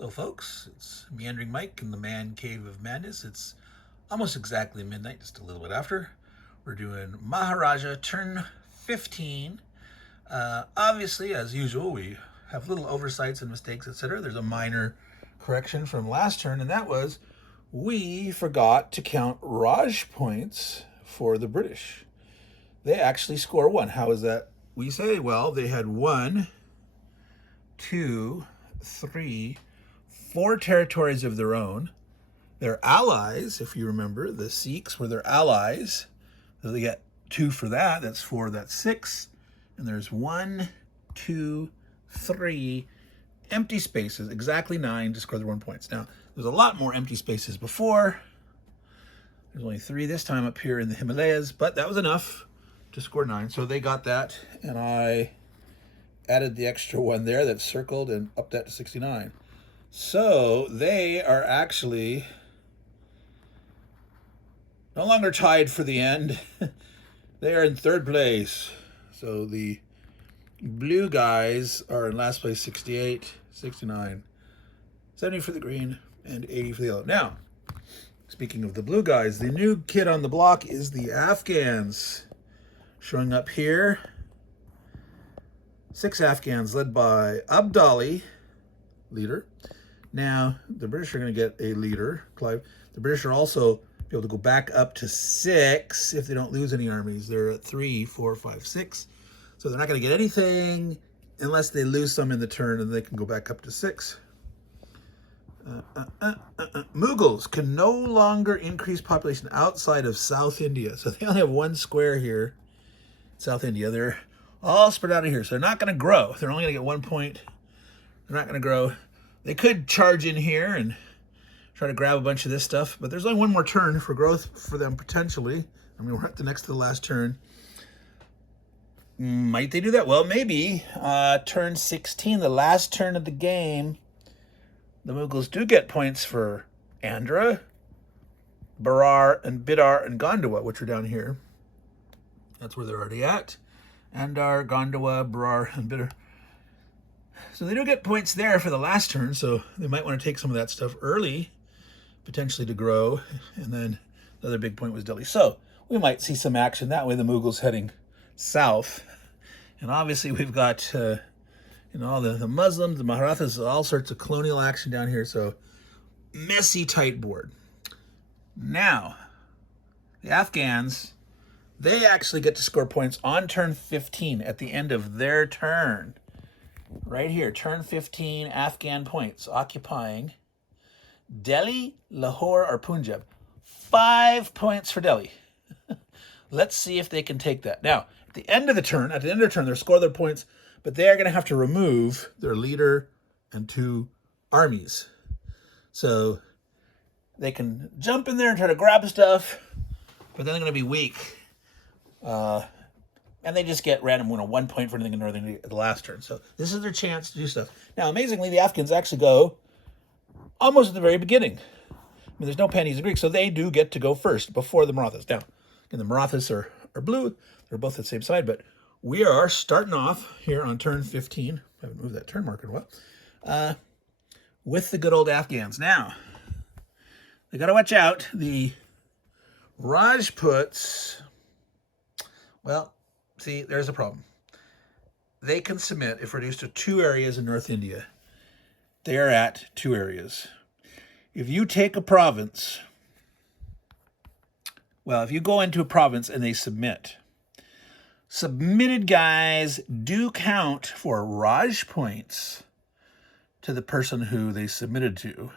Hello folks, it's Meandering Mike in the Man Cave of Madness. It's almost exactly midnight, just a little bit after. We're doing Maharaja turn 15. Obviously, as usual, we have little oversights and mistakes, etc. There's a minor correction from last turn, and that was we forgot to count Raj points for the British. They actually score one. How is that? We say, well, they had 1, 2, 3, 4 territories of their own. Their allies, if you remember, the Sikhs were their allies. So they get 2 for that. That's 4, that's 6. And there's 1, 2, 3 empty spaces, exactly 9 to score their 1 points. Now, there's a lot more empty spaces before. There's only 3 this time up here in the Himalayas, but that was enough to score 9. So they got that, and I added the extra 1 there that's circled and upped that to 69. So they are actually no longer tied for the end. They are in 3rd place. So the blue guys are in last place, 68, 69, 70 for the green, and 80 for the yellow. Now, speaking of the blue guys, the new kid on the block is the Afghans. Showing up here, 6 Afghans led by Abdali, leader. Now, the British are going to get a leader, Clive. The British are also be able to go back up to 6 if they don't lose any armies. They're at 3, 4, 5, 6. So they're not going to get anything unless they lose some in the turn, and they can go back up to 6. Mughals can no longer increase population outside of South India. So they only have 1 square here, South India. They're all spread out of here. So they're not going to grow. They're only going to get 1 point. They're not going to grow. They could charge in here and try to grab a bunch of this stuff, but there's only 1 more turn for growth for them, potentially. I mean, we're at the next to the last turn. Might they do that? Well, maybe. Turn 16, the last turn of the game, the Mughals do get points for Andhra, Berar, and Bidar, and Gondwa, which are down here. That's where they're already at. Andhra, Gondwa, Berar, and Bidar. So they do get points there for the last turn, so they might want to take some of that stuff early, potentially to grow. And then the other big point was Delhi. So we might see some action that way, the Mughals heading south. And obviously we've got the Muslims, the Maharathas, all sorts of colonial action down here. So messy, tight board. Now, the Afghans, they actually get to score points on turn 15 at the end of their turn. Right here, turn 15, Afghan points, occupying Delhi, Lahore, or Punjab. 5 points for Delhi. Let's see if they can take that. Now, at the end of the turn, they'll score their points, but they are going to have to remove their leader and 2 armies. So they can jump in there and try to grab stuff, but then they're going to be weak. And they just get random 1 point for anything in Northern at the last turn. So this is their chance to do stuff. Now, amazingly, the Afghans actually go almost at the very beginning. I mean, there's no pennies in Greek, so they do get to go first before the Marathas. Now, and the Marathas are blue. They're both at the same side, but we are starting off here on turn 15. I haven't moved that turn marker in a while. With the good old Afghans. Now, they got to watch out. The Rajputs, well, see, there's a problem. They can submit if reduced to 2 areas in North India. They are at 2 areas. If you take a province, well, if you go into a province and they submitted guys do count for Raj points to the person who they submitted to,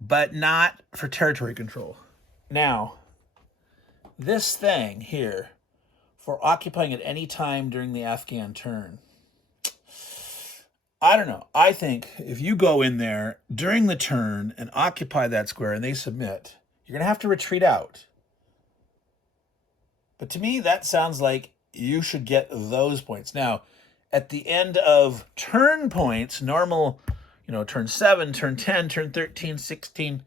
but not for territory control. Now, this thing here, for occupying at any time during the Afghan turn, I don't know. I think if you go in there during the turn and occupy that square and they submit, you're going to have to retreat out. But to me, that sounds like you should get those points. Now, at the end of turn points, normal, turn 7, turn 10, turn 13, 16,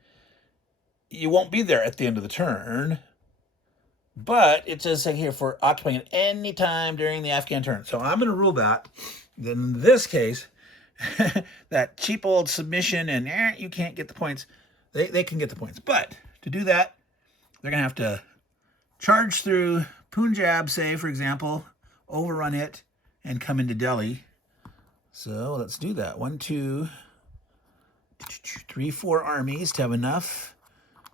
you won't be there at the end of the turn. But it says here for occupying at any time during the Afghan turn. So I'm going to rule that in this case, that cheap old submission and you can't get the points. They can get the points. But to do that, they're going to have to charge through Punjab, say, for example, overrun it, and come into Delhi. So let's do that. 1, 2, 3, 4 armies to have enough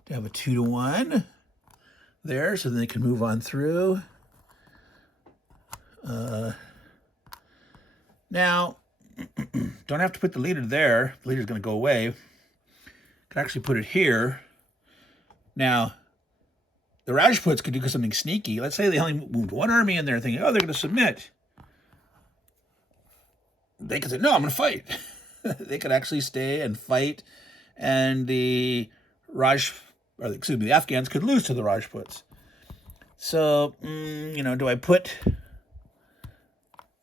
to have a 2-to-1 there, so then they can move on through. Now, don't have to put the leader there. The leader's going to go away. Could actually put it here. Now, the Rajputs could do something sneaky. Let's say they only moved one army in there thinking, oh, they're going to submit. They could say, no, I'm going to fight. They could actually stay and fight, and the Afghans could lose to the Rajputs. So, do I put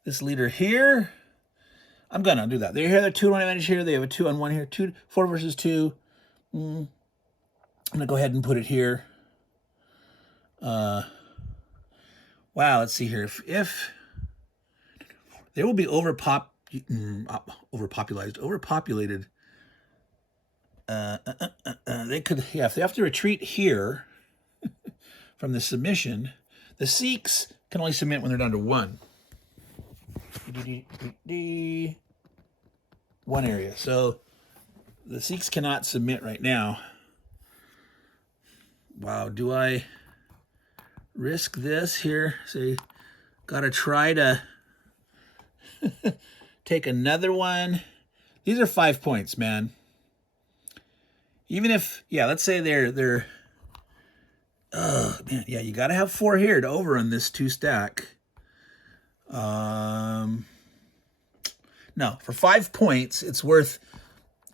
this leader here? I'm going to do that. They're here, they're 2-1 advantage here. They have a 2-on-1 here. 4 versus 2. I'm going to go ahead and put it here. Wow, let's see here. If they will be overpopulated. They could, if they have to retreat here from the submission, the Sikhs can only submit when they're down to 1. 1 area. So the Sikhs cannot submit right now. Wow, do I risk this here? Say, gotta try to take another one. These are 5 points, man. Even if, let's say they're oh man, you gotta have 4 here to overrun this 2 stack. No, for 5 points, it's worth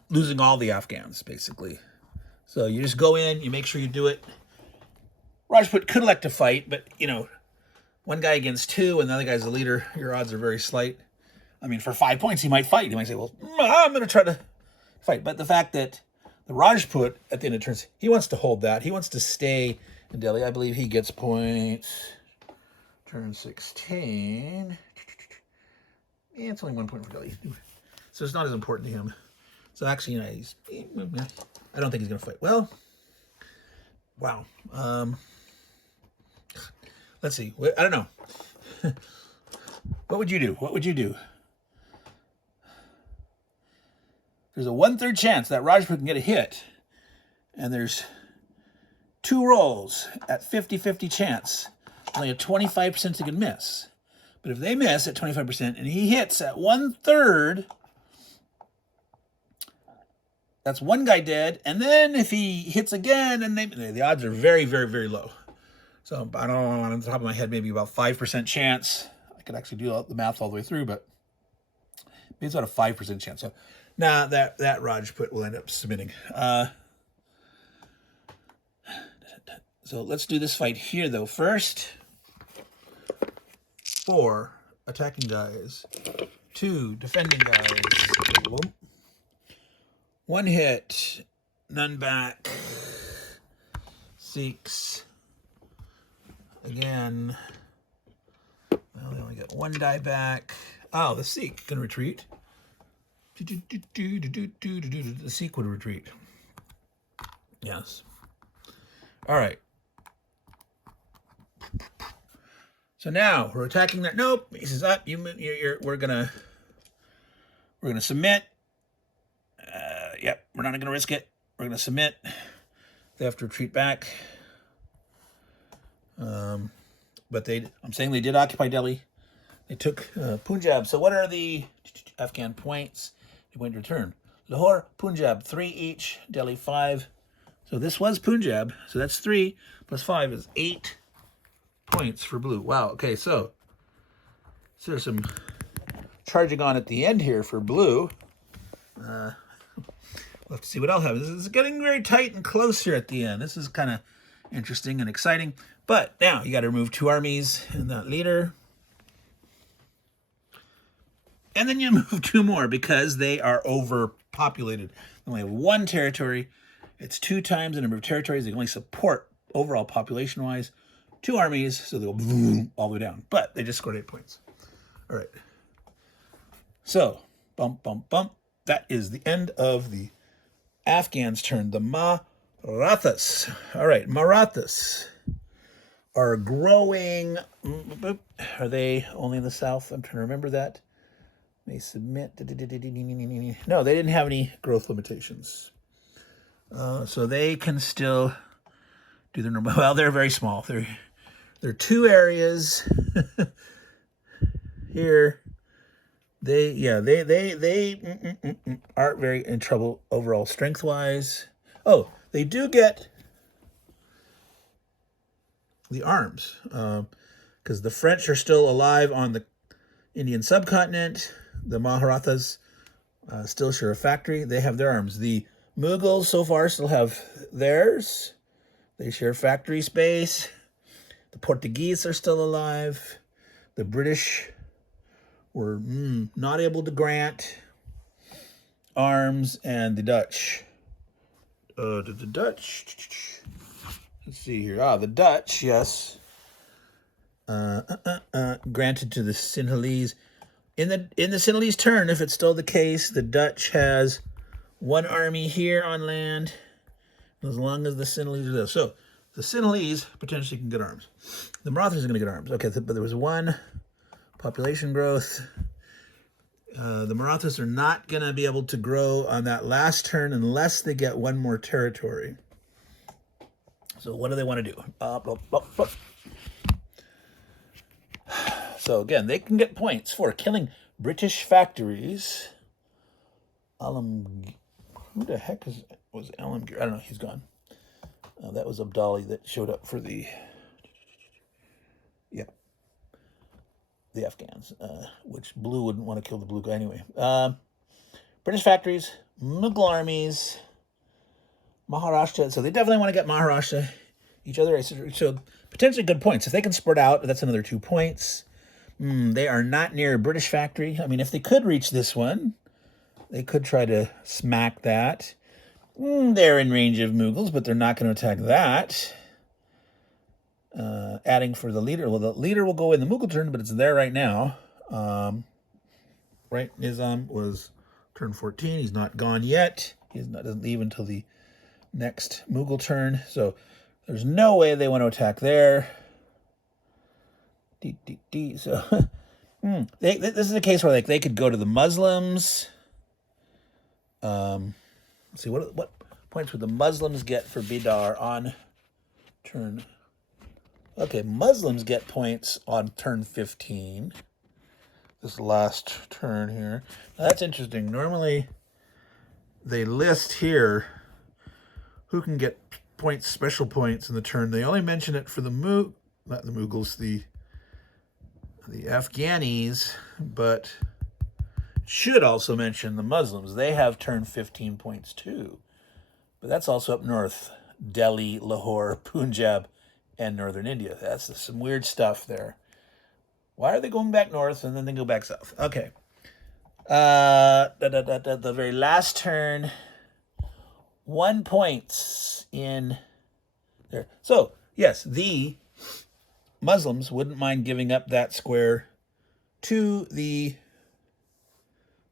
losing all the Afghans, basically. So you just go in, you make sure you do it. Rajput could elect to fight, but, one guy against 2 and the other guy's the leader, your odds are very slight. I mean, for 5 points, he might fight. He might say, well, I'm going to try to fight. But the fact that the Rajput, at the end of turns, he wants to hold that. He wants to stay in Delhi. I believe he gets points. Turn 16. It's only 1 point for Delhi. So it's not as important to him. So actually, I don't think he's going to fight. Well, wow. Let's see. I don't know. What would you do? What would you do? There's a 1/3 chance that Rajput can get a hit. And there's 2 rolls at 50-50 chance. Only a 25% they can miss. But if they miss at 25% and he hits at 1/3, that's 1 guy dead. And then if he hits again, and the odds are very, very, very low. So I don't know, on the top of my head, maybe about 5% chance. I could actually do the math all the way through, but maybe it's about a 5% chance. So now that Rajput will end up submitting. So let's do this fight here, though. First, 4 attacking guys, 2 defending guys. 1 hit, none back. 6. Again. Well, they only got 1 die back. Oh, the Sikh can retreat. The Sikh would retreat. Yes. All right. So now we're attacking that. Nope. He says, up. We're gonna submit. Yep. We're not gonna risk it. We're gonna submit. They have to retreat back. But I'm saying they did occupy Delhi. They took Punjab. So what are the Afghan points? They went to return. Lahore, Punjab, 3 each. Delhi, 5. So this was Punjab. So that's 3 plus 5 is 8 points for blue. Wow. Okay, so there's some charging on at the end here for blue. We'll have to see what else happens. This is getting very tight and close here at the end. This is kind of interesting and exciting. But now you got to remove 2 armies and that leader. And then you move 2 more because they are overpopulated. They only have 1 territory. It's 2 times the number of territories. They can only support overall population-wise 2 armies, so they'll go boom, all the way down. But they just scored 8 points. All right. So, Bump, bump, bump. That is the end of the Afghans' turn. The Marathas. All right, Marathas are growing. Are they only in the south? I'm trying to remember that. They submit. No, they didn't have any growth limitations. So they can still do their normal. Well, they're very small. There are two areas here. They aren't very in trouble overall strength wise. Oh, they do get the arms because the French are still alive on the Indian subcontinent. The Maharathas still share a factory. They have their arms. The Mughals so far still have theirs. They share factory space. The Portuguese are still alive. The British were not able to grant arms, and the Dutch. The Dutch. Let's see here. The Dutch, yes. Granted to the Sinhalese. In the Sinhalese turn, if it's still the case, the Dutch has one army here on land, as long as the Sinhalese are there. So the Sinhalese potentially can get arms. The Marathas are going to get arms. Okay, but there was one population growth. The Marathas are not going to be able to grow on that last turn unless they get one more territory. So what do they want to do? So again, they can get points for killing British factories. Who the heck was Alamgir? I don't know. He's gone. That was Abdali that showed up for the Afghans, which blue wouldn't want to kill the blue guy anyway. British factories, Mughal armies, Maharashtra. So they definitely want to get Maharashtra. Each other, so potentially good points. If they can spread out, that's another 2 points. They are not near a British factory. I mean, if they could reach this one, they could try to smack that. They're in range of Mughals, but they're not going to attack that. Adding for the leader. Well, the leader will go in the Mughal turn, but it's there right now. Right, Nizam was turn 14. He's not gone yet. Doesn't leave until the next Mughal turn. So there's no way they want to attack there. So this is a case where they could go to the Muslims. Let's see, what points would the Muslims get for Bidar on turn? Okay, Muslims get points on turn 15. This last turn here. Now, that's interesting. Normally, they list here who can get points, special points in the turn. They only mention it for the not the Mughals, the Afghanis, but should also mention the Muslims. They have turn 15 points too. But that's also up north. Delhi, Lahore, Punjab, and northern India. That's some weird stuff there. Why are they going back north and then they go back south? Okay. The very last turn, 1 point in there. So, yes, the Muslims wouldn't mind giving up that square to the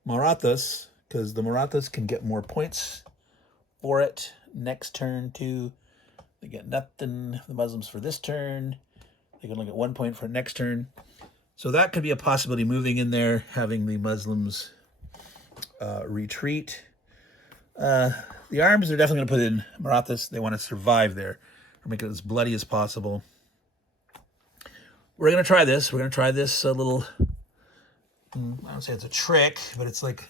Marathas, because the Marathas can get more points for it next turn too. They get nothing, the Muslims, for this turn. They can only get 1 point for next turn. So that could be a possibility, moving in there, having the Muslims retreat. The arms, they're definitely going to put in Marathas. They want to survive there, or make it as bloody as possible. We're going to try this. We're going to try this little, I don't say it's a trick, but it's like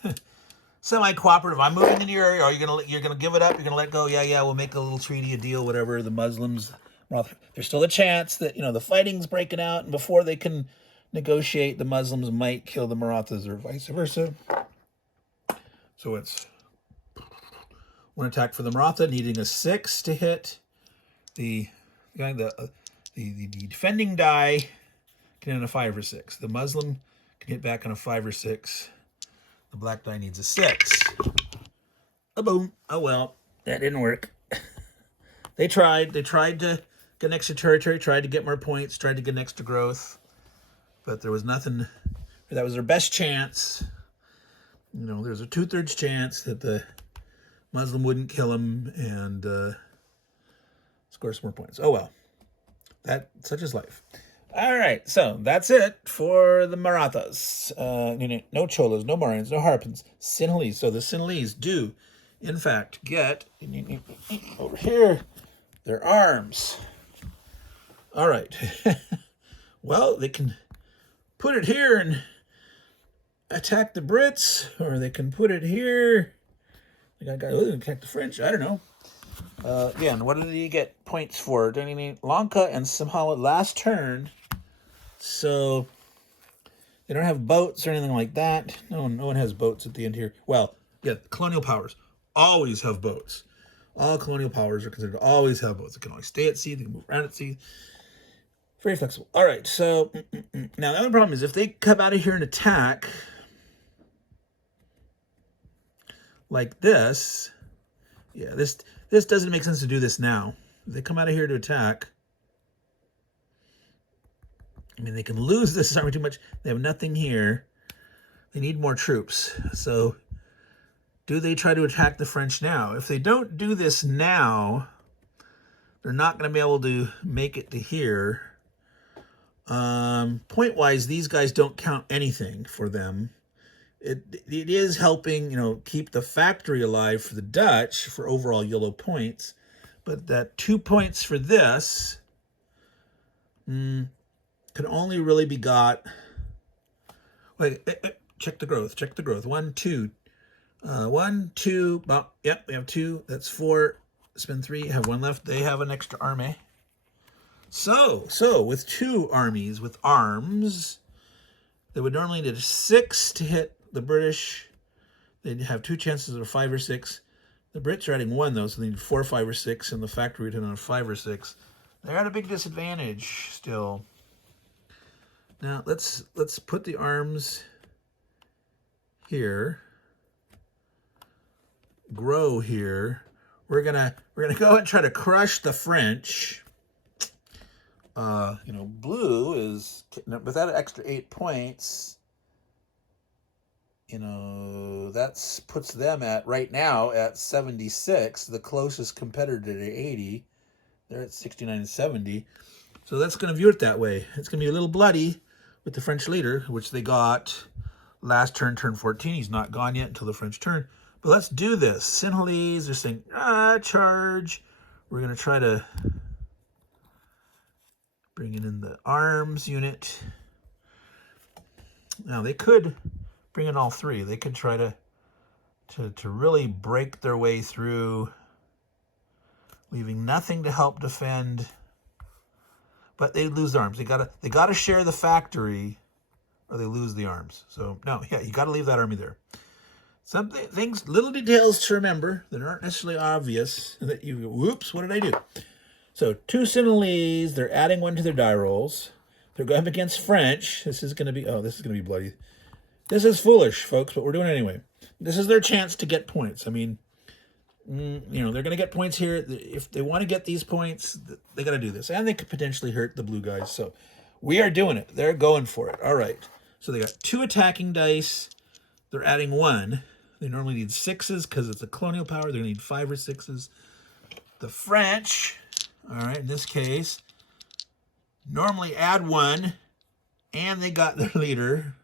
semi-cooperative. I'm moving into your area. Are you you're gonna give it up? You're gonna let go? Yeah. We'll make a little treaty, a deal, whatever. The Muslims, there's still a chance that the fighting's breaking out, and before they can negotiate, the Muslims might kill the Marathas or vice versa. So it's one attack for the Maratha, needing a 6 to hit. The defending die can hit on a 5 or 6. The Muslim can hit back on a 5 or 6. The black die needs a 6. Boom. Oh, well, that didn't work. They tried to get an extra territory, tried to get more points, tried to get an extra growth, but there was nothing. That was their best chance. You know, there's a 2/3 chance that the Muslim wouldn't kill him and score some more points. Oh well, such is life. All right, so that's it for the Marathas. No Cholas, no Marians, no Harpins, Sinhalese. So the Sinhalese do, in fact, get over here their arms. All right. Well, they can put it here and attack the Brits, or they can put it here. They got to attack the French. I don't know. Again, what do you get points for? Lanka and Samhala last turn. So they don't have boats or anything like that. No one has boats at the end here. Well, yeah, colonial powers always have boats. All colonial powers are considered to always have boats. They can always stay at sea. They can move around at sea. Very flexible. All right, so now the other problem is if they come out of here and attack like this, yeah, this doesn't make sense to do this now. If they come out of here to attack, I mean, they can lose this army too much. They have nothing here. They need more troops. So do they try to attack the French now? If they don't do this now, they're not going to be able to make it to here. Point-wise, these guys don't count anything for them. It is helping, keep the factory alive for the Dutch for overall yellow points. But that 2 points for this can only really be got. Wait, check the growth. Check the growth. 1, 2. 1, 2. Well, yep, we have 2. That's 4. Spend 3. Have 1 left. They have an extra army. So with 2 armies with arms, they would normally need a 6 to hit the British. They'd have 2 chances of a 5 or 6. The Brits are adding 1 though, so they need 4, 5, or 6, and the factory would hit on a 5 or 6. They're at a big disadvantage still. Now let's put the arms here. Grow here. We're gonna go and try to crush the French. Blue is with that extra 8 points. That puts them at right now at 76. The closest competitor to 80. They're at 69 and 70. So that's going to view it that way. It's going to be a little bloody with the French leader, which they got last turn 14. He's not gone yet until the French turn. But let's do this. Sinhalese, they're saying, charge. We're going to try to bring in the arms unit. Now, they could bring in all 3. They could try to really break their way through, leaving nothing to help defend. But they lose the arms. They gotta share the factory, or they lose the arms. So no, yeah, you gotta leave that army there. Little details to remember that aren't necessarily obvious. That you, whoops, what did I do? So 2 Sinhalese, they're adding 1 to their die rolls. They're going up against French. This is gonna be bloody. This is foolish, folks, but we're doing it anyway. This is their chance to get points. I mean, they're going to get points here. If they want to get these points, they got to do this. And they could potentially hurt the blue guys. So we are doing it. They're going for it. All right. So they got 2 attacking dice. They're adding 1. They normally need 6s because it's a colonial power. They're going to need 5 or 6s. The French, all right, in this case, normally add 1. And they got their leader.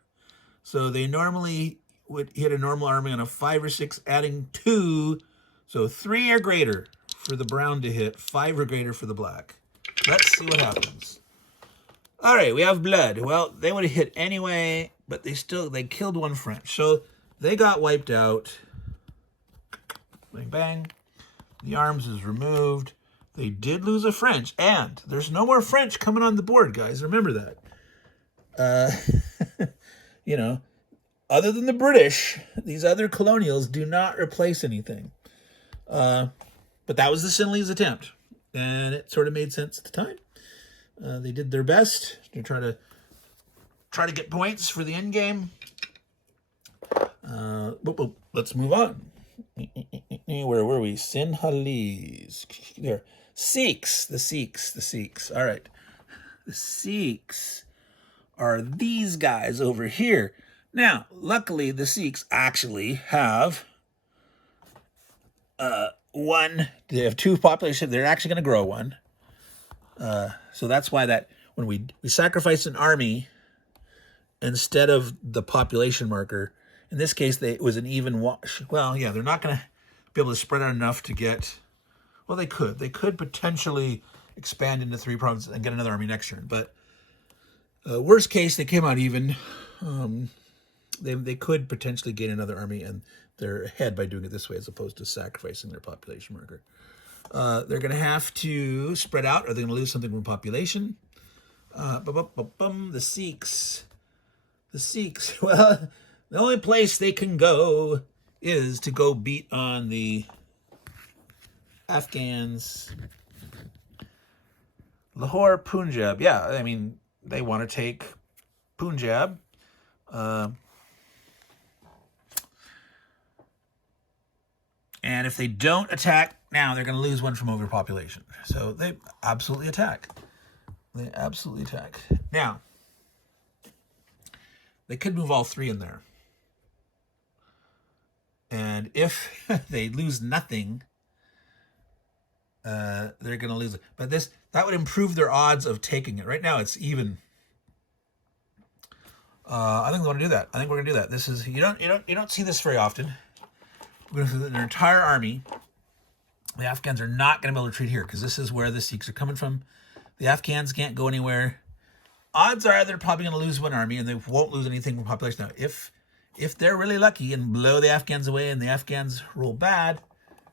So they normally would hit a normal army on a 5 or 6, adding 2. So 3 or greater for the brown to hit, 5 or greater for the black. Let's see what happens. All right, we have blood. Well, they would have hit anyway, but they killed 1 French. So they got wiped out. Bang, bang. The arms is removed. They did lose a French, and there's no more French coming on the board, guys. Remember that. Other than the British, these other colonials do not replace anything. But that was the Sinhalese attempt, and it sort of made sense at the time. They did their best to try to get points for the end game. Let's move on. Where were we? Sinhalese. There. Sikhs. The Sikhs. All right. The Sikhs are these guys over here. Now, luckily, the Sikhs actually have one. They have two population. They're actually going to grow one. So that's why that when we sacrifice an army instead of the population marker, in this case, it was an even wash. Well, yeah, they're not going to be able to spread out enough to get. Well, they could. They could potentially expand into 3 provinces and get another army next turn. But worst case, they came out even. They could potentially gain another army, and they're ahead by doing it this way as opposed to sacrificing their population marker. They're going to have to spread out, or they're going to lose something from population. The Sikhs. Well, the only place they can go is to go beat on the Afghans. Lahore, Punjab. Yeah, I mean, they want to take Punjab. And if they don't attack now, they're going to lose one from overpopulation. So they absolutely attack. They absolutely attack. Now, they could move all 3 in there. And if they lose nothing, they're going to lose it. But that would improve their odds of taking it. Right now, it's even. I think they want to do that. I think we're going to do that. This is you don't see this very often. We're going to do their entire army. The Afghans are not going to be able to retreat here because this is where the Sikhs are coming from. The Afghans can't go anywhere. Odds are they're probably going to lose one army and they won't lose anything from population. Now, if they're really lucky and blow the Afghans away and the Afghans roll bad,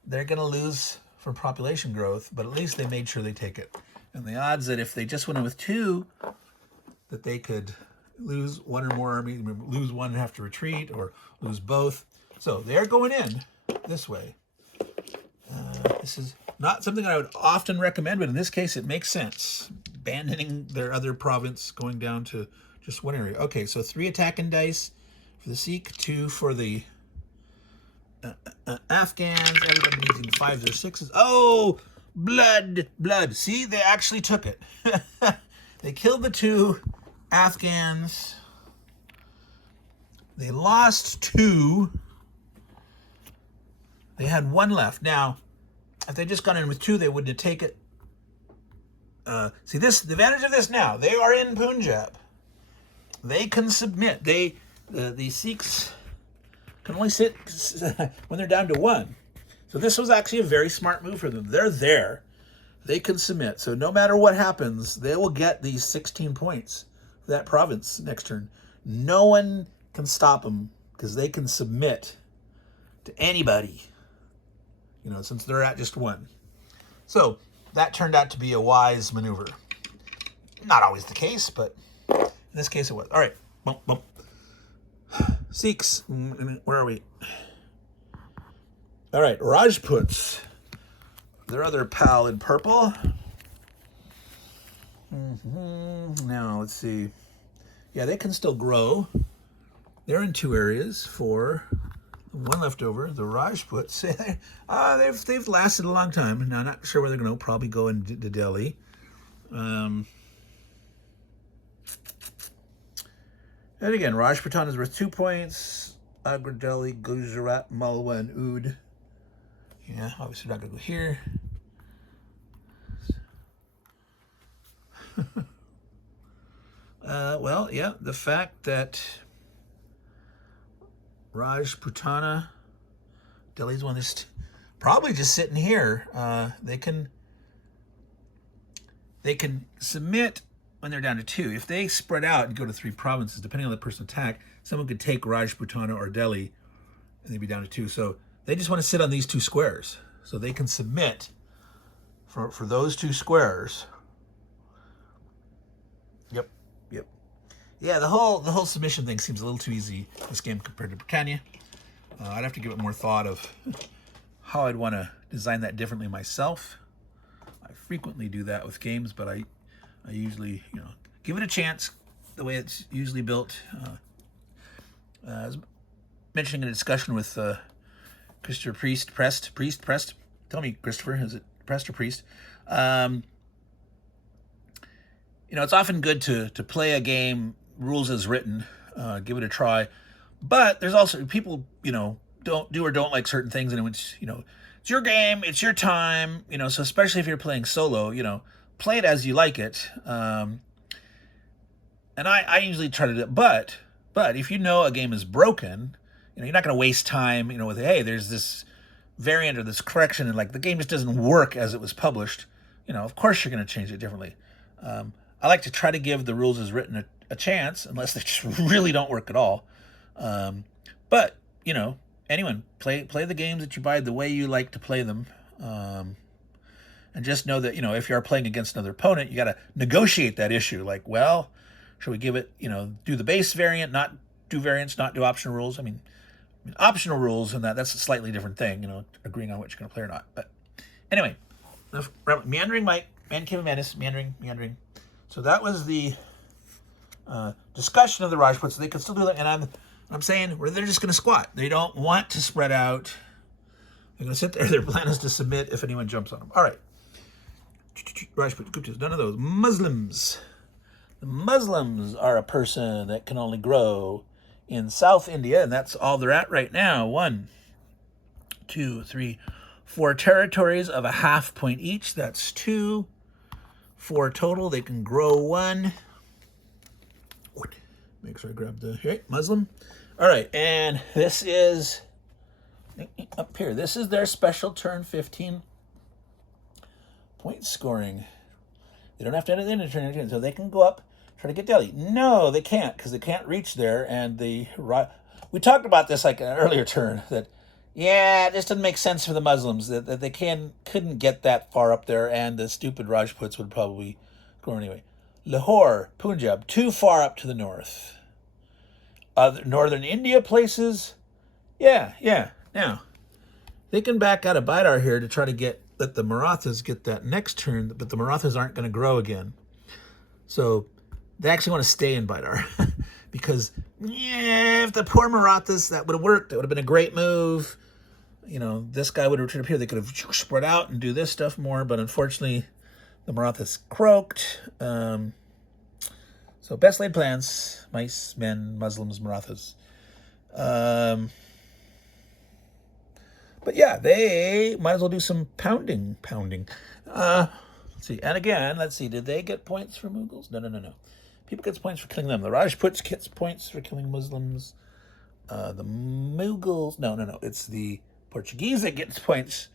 they're going to lose from population growth, but at least they made sure they take it. And the odds that if they just went in with 2, that they could lose one or more armies, lose one and have to retreat, or lose both. So they're going in this way. This is not something I would often recommend, but in this case, it makes sense. Abandoning their other province, going down to just one area. Okay, so 3 attacking dice for the Sikh, 2 for the Afghans. Everybody using 5s or 6s. Oh, blood. See, they actually took it. They killed the 2 Afghans. They lost 2. They had 1 left. Now, if they just gone in with 2, they wouldn't have taken it. See, the advantage of this now, they are in Punjab. They can submit. The Sikhs can only sit when they're down to 1. So this was actually a very smart move for them. They're there. They can submit. So no matter what happens, they will get these 16 points for that province next turn. No one can stop them because they can submit to anybody, since they're at just 1. So that turned out to be a wise maneuver. Not always the case, but in this case it was. All right, bump. Sikhs, where are we? All right, Rajputs. Their other pal in purple. Now, let's see. Yeah, they can still grow. They're in 2 areas for 1 left over. The Rajputs, they've lasted a long time. Now, I'm not sure where they're going to probably go into Delhi. And again, Rajputan is worth 2 points. Agra, Delhi, Gujarat, Malwa, and Oud. Yeah, obviously not going to go here. Well, yeah, the fact that Rajputana, Delhi's one that's probably just sitting here. They can submit when they're down to 2. If they spread out and go to 3 provinces, depending on the person attack, someone could take Rajputana or Delhi, and they'd be down to 2. So they just want to sit on these 2 squares, so they can submit for those 2 squares. Yep. Yeah, the whole submission thing seems a little too easy this game compared to Britannia. I'd have to give it more thought of how I'd want to design that differently myself. I frequently do that with games, but I usually, give it a chance the way it's usually built. I was mentioning in a discussion with Christopher Prest. Tell me, Christopher, is it Prest or Priest? It's often good to play a game rules as written, give it a try. But there's also people, don't do or don't like certain things, and it's, it's your game, it's your time, so especially if you're playing solo, play it as you like it. And I usually try to do it, but if you know a game is broken, you're not going to waste time, with, hey, there's this variant or this correction, and like the game just doesn't work as it was published. Of course you're going to change it differently. I like to try to give the rules as written a chance, unless they just really don't work at all. But anyone play the games that you buy the way you like to play them. And just know that, if you are playing against another opponent, you got to negotiate that issue. Like, well, should we give it, do the base variant, not do variants, not do optional rules? I mean, optional rules and that's a slightly different thing, agreeing on what you're going to play or not. But anyway, Meandering Mike, Man Cave of Madness, Meandering. So that was the discussion of the Rajputs. They can still do that, and I'm saying they're just going to squat. They don't want to spread out. They're going to sit there. Their plan is to submit if anyone jumps on them. All right. Rajput, Guptas, none of those. Muslims. The Muslims are a person that can only grow in South India, and that's all they're at right now. 1, 2, 3, 4 territories of a half point each. That's 2. 4 total. They can grow 1. Make sure I grab the Muslim. All right, and this is up here. This is their special turn 15 point scoring. They don't have to end it in turn 15, so they can go up, try to get Delhi. No, they can't, because they can't reach there. And we talked about this like an earlier turn, that it just doesn't make sense for the Muslims that they couldn't get that far up there, and the stupid Rajputs would probably go anyway. Lahore, Punjab, too far up to the north. Northern India places, yeah. Now, they can back out of Bidar here to try to let the Marathas get that next turn, but the Marathas aren't going to grow again. So they actually want to stay in Bidar because, if the poor Marathas, that would have worked. That would have been a great move. This guy would have returned up here. They could have spread out and do this stuff more, but unfortunately, the Marathas croaked. So best laid plans, mice, men, Muslims, Marathas. But yeah, they might as well do some pounding. Let's see. And again, let's see. Did they get points for Mughals? No. People get points for killing them. The Rajputs gets points for killing Muslims. The Mughals, no. It's the Portuguese that gets points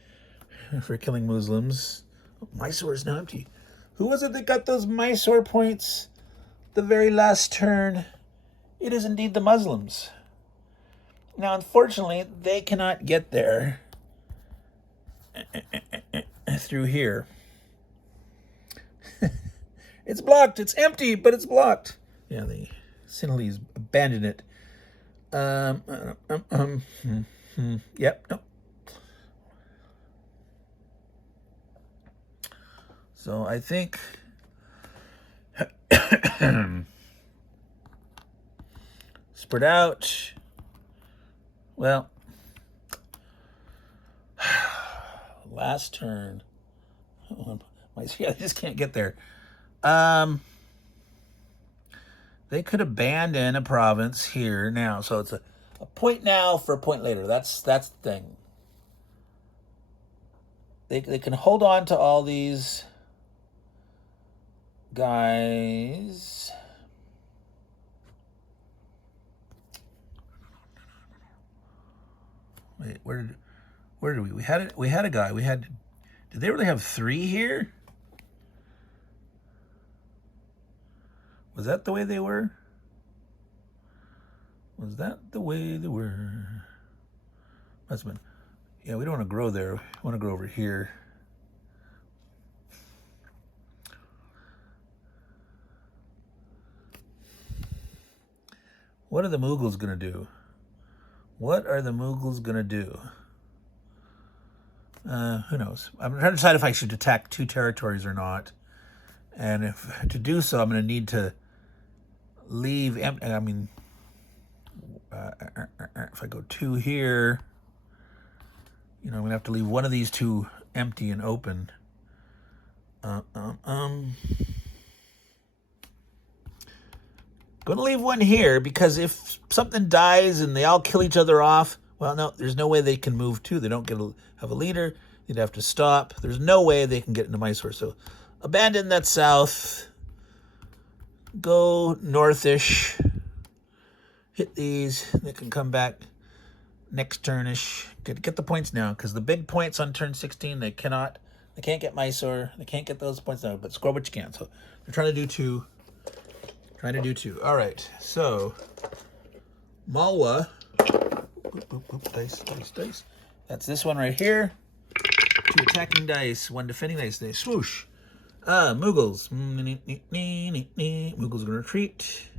for killing Muslims. Oh, Mysore is now empty. Who was it that got those Mysore points the very last turn? It is indeed the Muslims. Now, unfortunately, they cannot get there through here. It's blocked. It's empty, but it's blocked. Yeah, the Sinhalese abandoned it. Yep, nope. So I think spread out. Well, last turn. I just can't get there. They could abandon a province here now. So it's a point now for a point later. That's the thing. They can hold on to all these guys. Wait, where did we? We had a guy. Did they really have 3 here? Was that the way they were? Must have been. Yeah, we don't want to grow there. We want to grow over here. What are the Mughals going to do? Who knows? I'm trying to decide if I should attack 2 territories or not. And if to do so, I'm going to need to leave empty. I mean, if I go 2 here, I'm going to have to leave one of these 2 empty and open. Going to leave one here because if something dies and they all kill each other off, well, no, there's no way they can move too. They don't have a leader. You'd have to stop. There's no way they can get into Mysore. So abandon that south. Go northish. Hit these. They can come back next turnish. Get the points now because the big points on turn 16, they can't get Mysore. They can't get those points now, but score what you can. So they're trying to do two. All right. So Malwa. Dice. That's this one right here. 2 attacking dice, 1 defending dice. They swoosh. Mughals. Mughals are gonna retreat.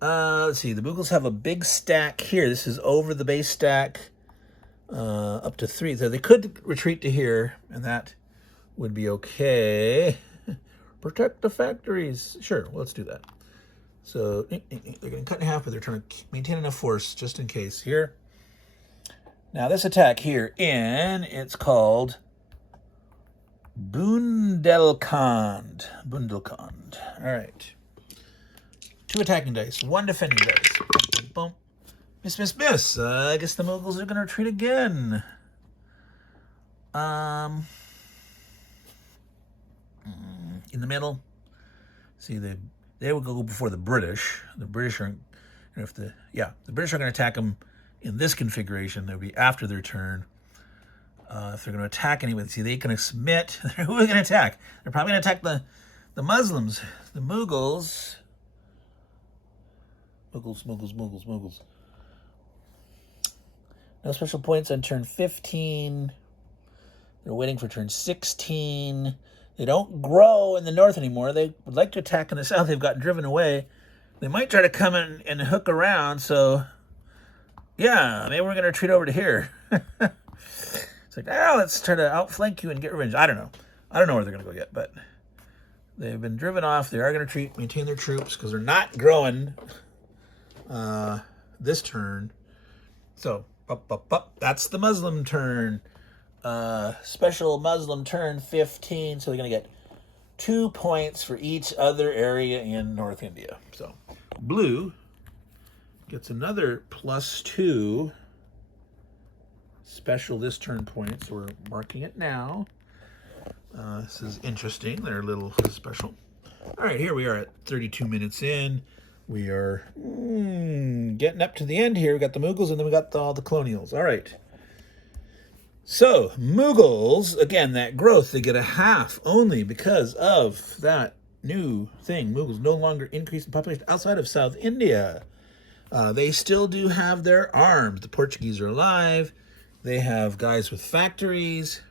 Let's see. The Mughals have a big stack here. This is over the base stack. Up to 3. So they could retreat to here, and that would be okay. Protect the factories. Sure, let's do that. So they're going to cut in half, but they're trying to maintain enough force just in case here. Now this attack here it's called Bundelkhand. All right. 2 attacking dice, 1 defending dice. Boom. Miss. I guess the Mughals are going to retreat again. In the middle. See, they will go before the British. The British are, the British are going to attack them in this configuration. They'll be after their turn. If they're going to attack anybody, see, they can submit. Who are they going to attack? They're probably going to attack the Muslims, the Mughals. Mughals. No special points on turn 15. They're waiting for turn 16. They don't grow in the north anymore. They would like to attack in the south. They've gotten driven away. They might try to come in and hook around. So, yeah, maybe we're going to retreat over to here. It's like, let's try to outflank you and get revenge. I don't know. I don't know where they're going to go yet, but they've been driven off. They are going to retreat, maintain their troops because they're not growing this turn. So, that's the Muslim turn. Special Muslim turn 15. So they're going to get 2 points for each other area in North India. So blue gets another +2 special this turn points. So we're marking it now. This is interesting. They're a little special. All right, here we are at 32 minutes in. We are getting up to the end here. We got the Mughals and then we got all the colonials. All right. So, Mughals, again, that growth, they get a half only because of that new thing. Mughals no longer increase in population outside of South India. They still do have their arms. The Portuguese are alive. They have guys with factories,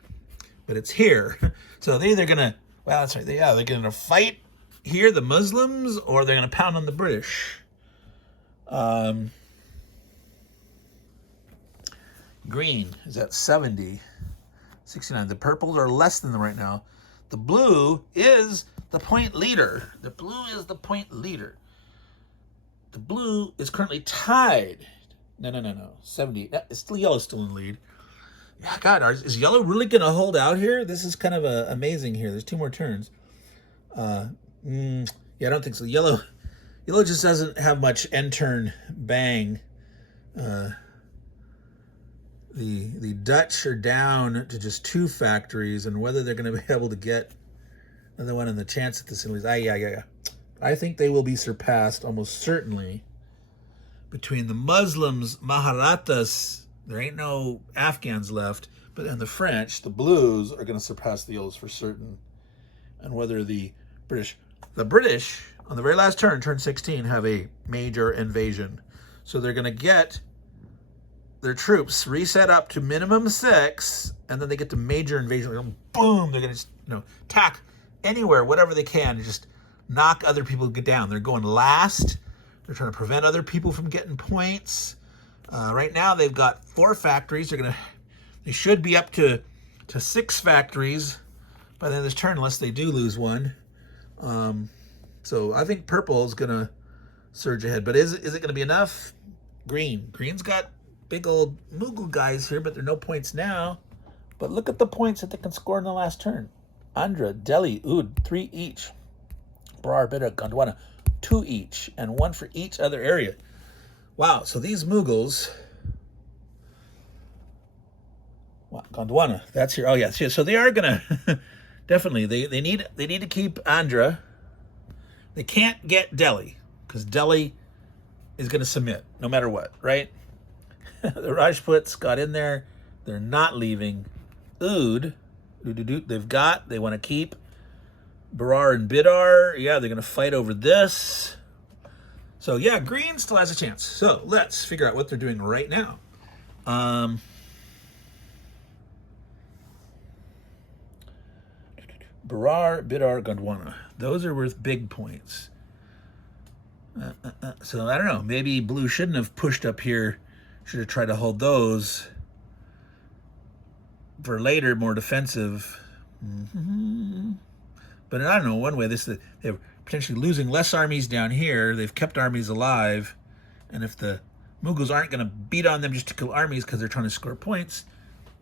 but it's here. So they're either going to, that's right, they're going to fight here, the Muslims, or they're going to pound on the British. Green is at 70, 69. The purples are less than them right now. The blue is the point leader. The blue is currently tied. No. 70. It's still yellow's still in the lead. Yeah, God, is yellow really going to hold out here? This is kind of amazing here. There's 2 more turns. Yeah, I don't think so. Yellow just doesn't have much end turn bang. The Dutch are down to just 2 factories, and whether they're going to be able to get another one and the chance at this is, yeah. I think they will be surpassed almost certainly between the Muslims, Maharajas. There ain't no Afghans left, but in the French, the blues are going to surpass the yellows for certain. And whether the British on the very last turn 16, have a major invasion. So they're going to get their troops reset up to minimum 6, and then they get to major invasion. Boom! They're going to attack anywhere, whatever they can, and just knock other people get down. They're going last. They're trying to prevent other people from getting points. Right now, they've got 4 factories. They should be up to 6 factories by the end of this turn, unless they do lose one. So I think purple is going to surge ahead. But is it going to be enough? Green's got big old Mughal guys here, but there are no points now. But look at the points that they can score in the last turn. Andhra, Delhi, Oud, 3 each. Berar, Bidar, Gondwana, 2 each, and 1 for each other area. Wow, so these Mughals... Wow, Gondwana, that's here. Oh, yeah, so they are going to... Definitely, they need to keep Andhra. They can't get Delhi, because Delhi is going to submit, no matter what, right? The Rajputs got in there. They're not leaving. Oud, they want to keep Berar and Bidar. Yeah, they're going to fight over this. So, yeah, green still has a chance. So, let's figure out what they're doing right now. Berar, Bidar, Gondwana. Those are worth big points. So, I don't know. Maybe blue shouldn't have pushed up here. Should have tried to hold those for later, more defensive. But I don't know, one way, they're potentially losing less armies down here. They've kept armies alive. And if the Mughals aren't going to beat on them just to kill armies because they're trying to score points,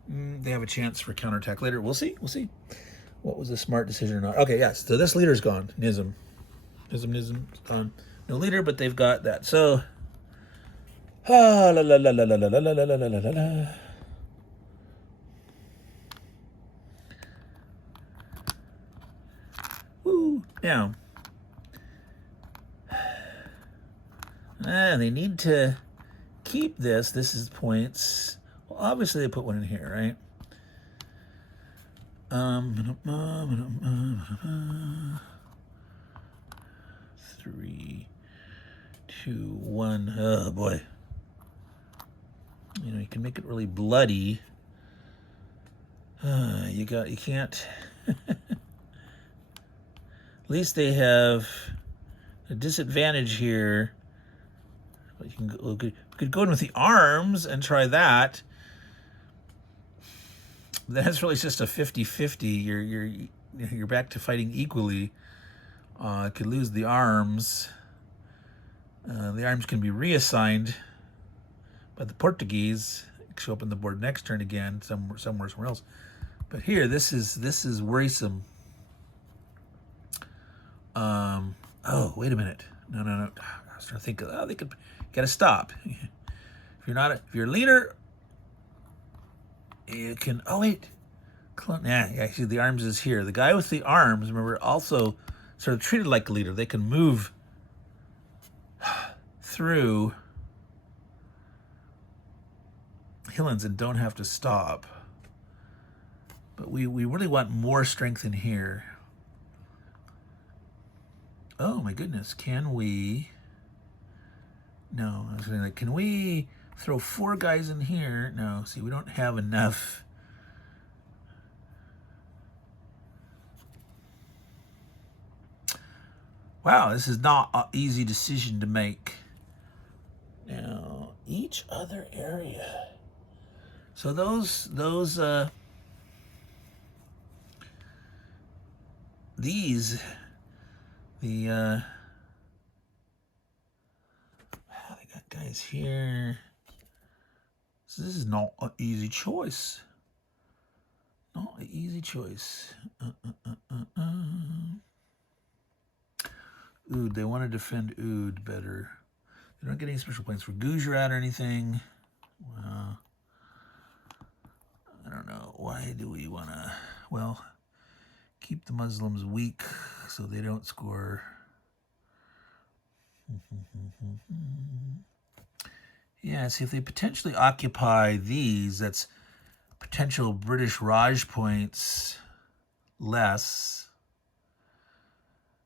they have a chance for counterattack later. We'll see. What was a smart decision or not? Okay, yes. So this leader's gone. Nizam is gone. No leader, but they've got that. So, la la la la la la la la la la la la. Woo! Now, they need to keep this. This is points. Well, obviously they put one in here, right? 3, 2, 1. Oh boy. You can make it really bloody. You can't. At least they have a disadvantage here. But you could go in with the arms and try that. That's really just a 50-50. You're back to fighting equally. Could lose the arms. The arms can be reassigned by the Portuguese. Show up on the board next turn again, somewhere else. But here, this is worrisome. Oh, wait a minute. No. I was trying to think. They could. Got to stop. If you're a leader, you can. Oh wait. Yeah. Actually, the arms is here. The guy with the arms, remember, also sort of treated like a leader. They can move through Hillens and don't have to stop. But we really want more strength in here. Oh my goodness, can we? No, I was saying, like, can we throw 4 guys in here? No, see, we don't have enough. Wow, this is not an easy decision to make. Now, each other area. So these, wow, they got guys here. So this is not an easy choice. Not an easy choice. Oud, they want to defend Oud better. They don't get any special points for Gujarat or anything. Wow. I don't know. Why do we want to, well, keep the Muslims weak so they don't score. Yeah, see, if they potentially occupy these, that's potential British Raj points less.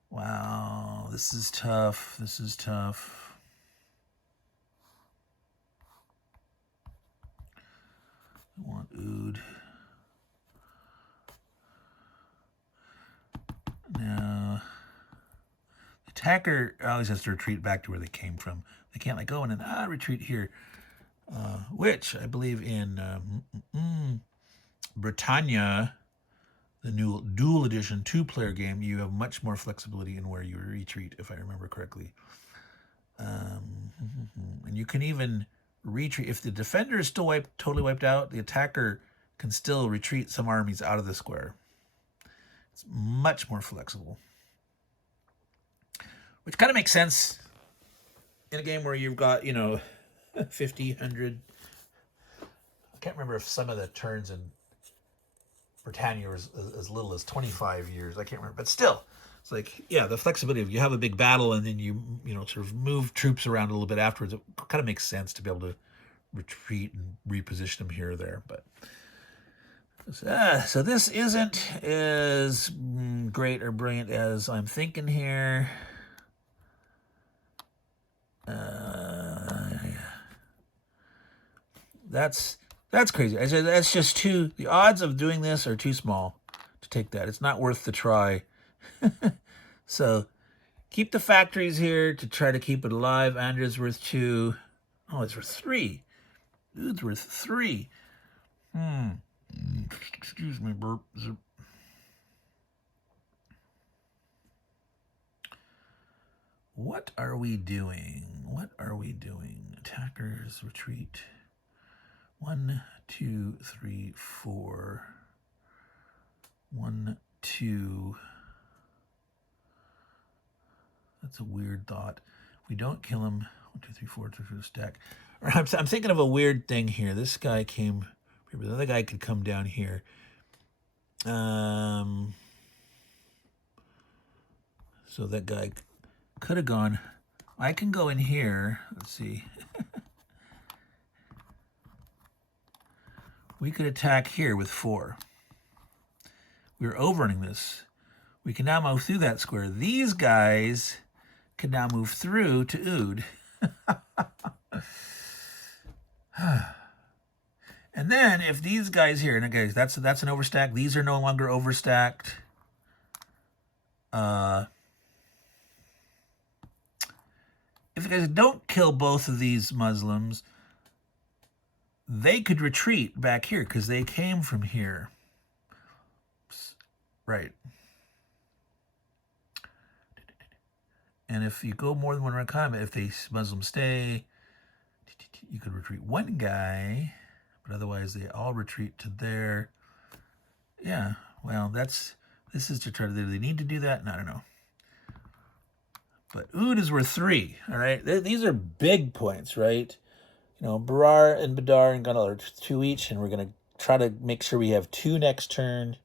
Wow, this is tough. This is tough. I want Oud. Now, the attacker always has to retreat back to where they came from. They can't like go in and retreat here. Which I believe in Britannia, the new dual edition 2-player game, you have much more flexibility in where you retreat, if I remember correctly. And you can even retreat. If the defender is still totally wiped out, the attacker can still retreat some armies out of the square. It's much more flexible. which kind of makes sense in a game where you've got, 50, 100. I can't remember if some of the turns in Britannia were as little as 25 years. I can't remember, but still, it's like, yeah, the flexibility of you have a big battle and then you sort of move troops around a little bit afterwards. It kind of makes sense to be able to retreat and reposition them here or there. But so this isn't as great or brilliant as I'm thinking here. That's crazy. I said that's just too. The odds of doing this are too small to take that. It's not worth the try. So keep the factories here to try to keep it alive. Andrea's worth 2. Oh, it's worth 3. Dude's worth 3. Excuse me, burp. What are we doing? What are we doing? Attackers, retreat. 1, 2, 3, 4. 1, 2. That's a weird thought. We don't kill him. 1, 2, 3, 4 to stack. I'm thinking of a weird thing here. This guy came here, but the other guy could come down here. So that guy could have gone. I can go in here. Let's see. We could attack here with 4. We're overrunning this. We can now move through that square. These guys can now move through to Oud. And then if these guys here, and guys, that's an overstack. These are no longer overstacked. If you guys don't kill both of these Muslims, they could retreat back here because they came from here. Right. And if you go more than one round combat, if they Muslims stay, you could retreat one guy, but otherwise they all retreat to there. Yeah, well, this is to try to, do they need to do that? I don't know. But Oud is worth 3, all right? These are big points, right? Barar and Badar and Gunnar are 2 each, and we're going to try to make sure we have 2 next turn.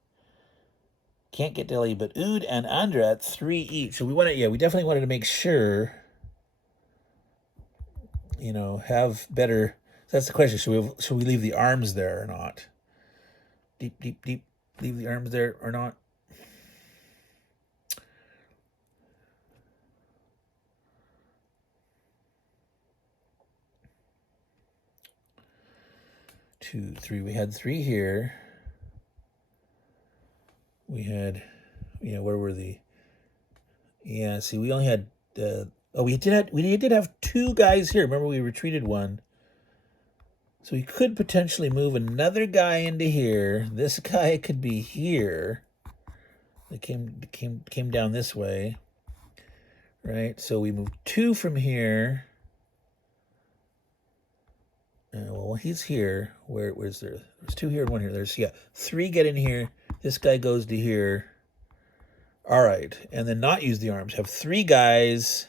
Can't get Delhi, but Oud and Andra at 3 each. So we definitely wanted to make sure, have better. That's the question. Should we leave the arms there or not? Deep, leave the arms there or not? Two, 3. We had 3 here. We had, where were the? Yeah, see, we only had. We did have 2 guys here. Remember, we retreated 1. So we could potentially move another guy into here. This guy could be here. They came down this way, right? So we moved 2 from here. Well, he's here. Where's there? There's 2 here and 1 here. There's 3 get in here. This guy goes to here. All right, and then not use the arms. Have 3 guys,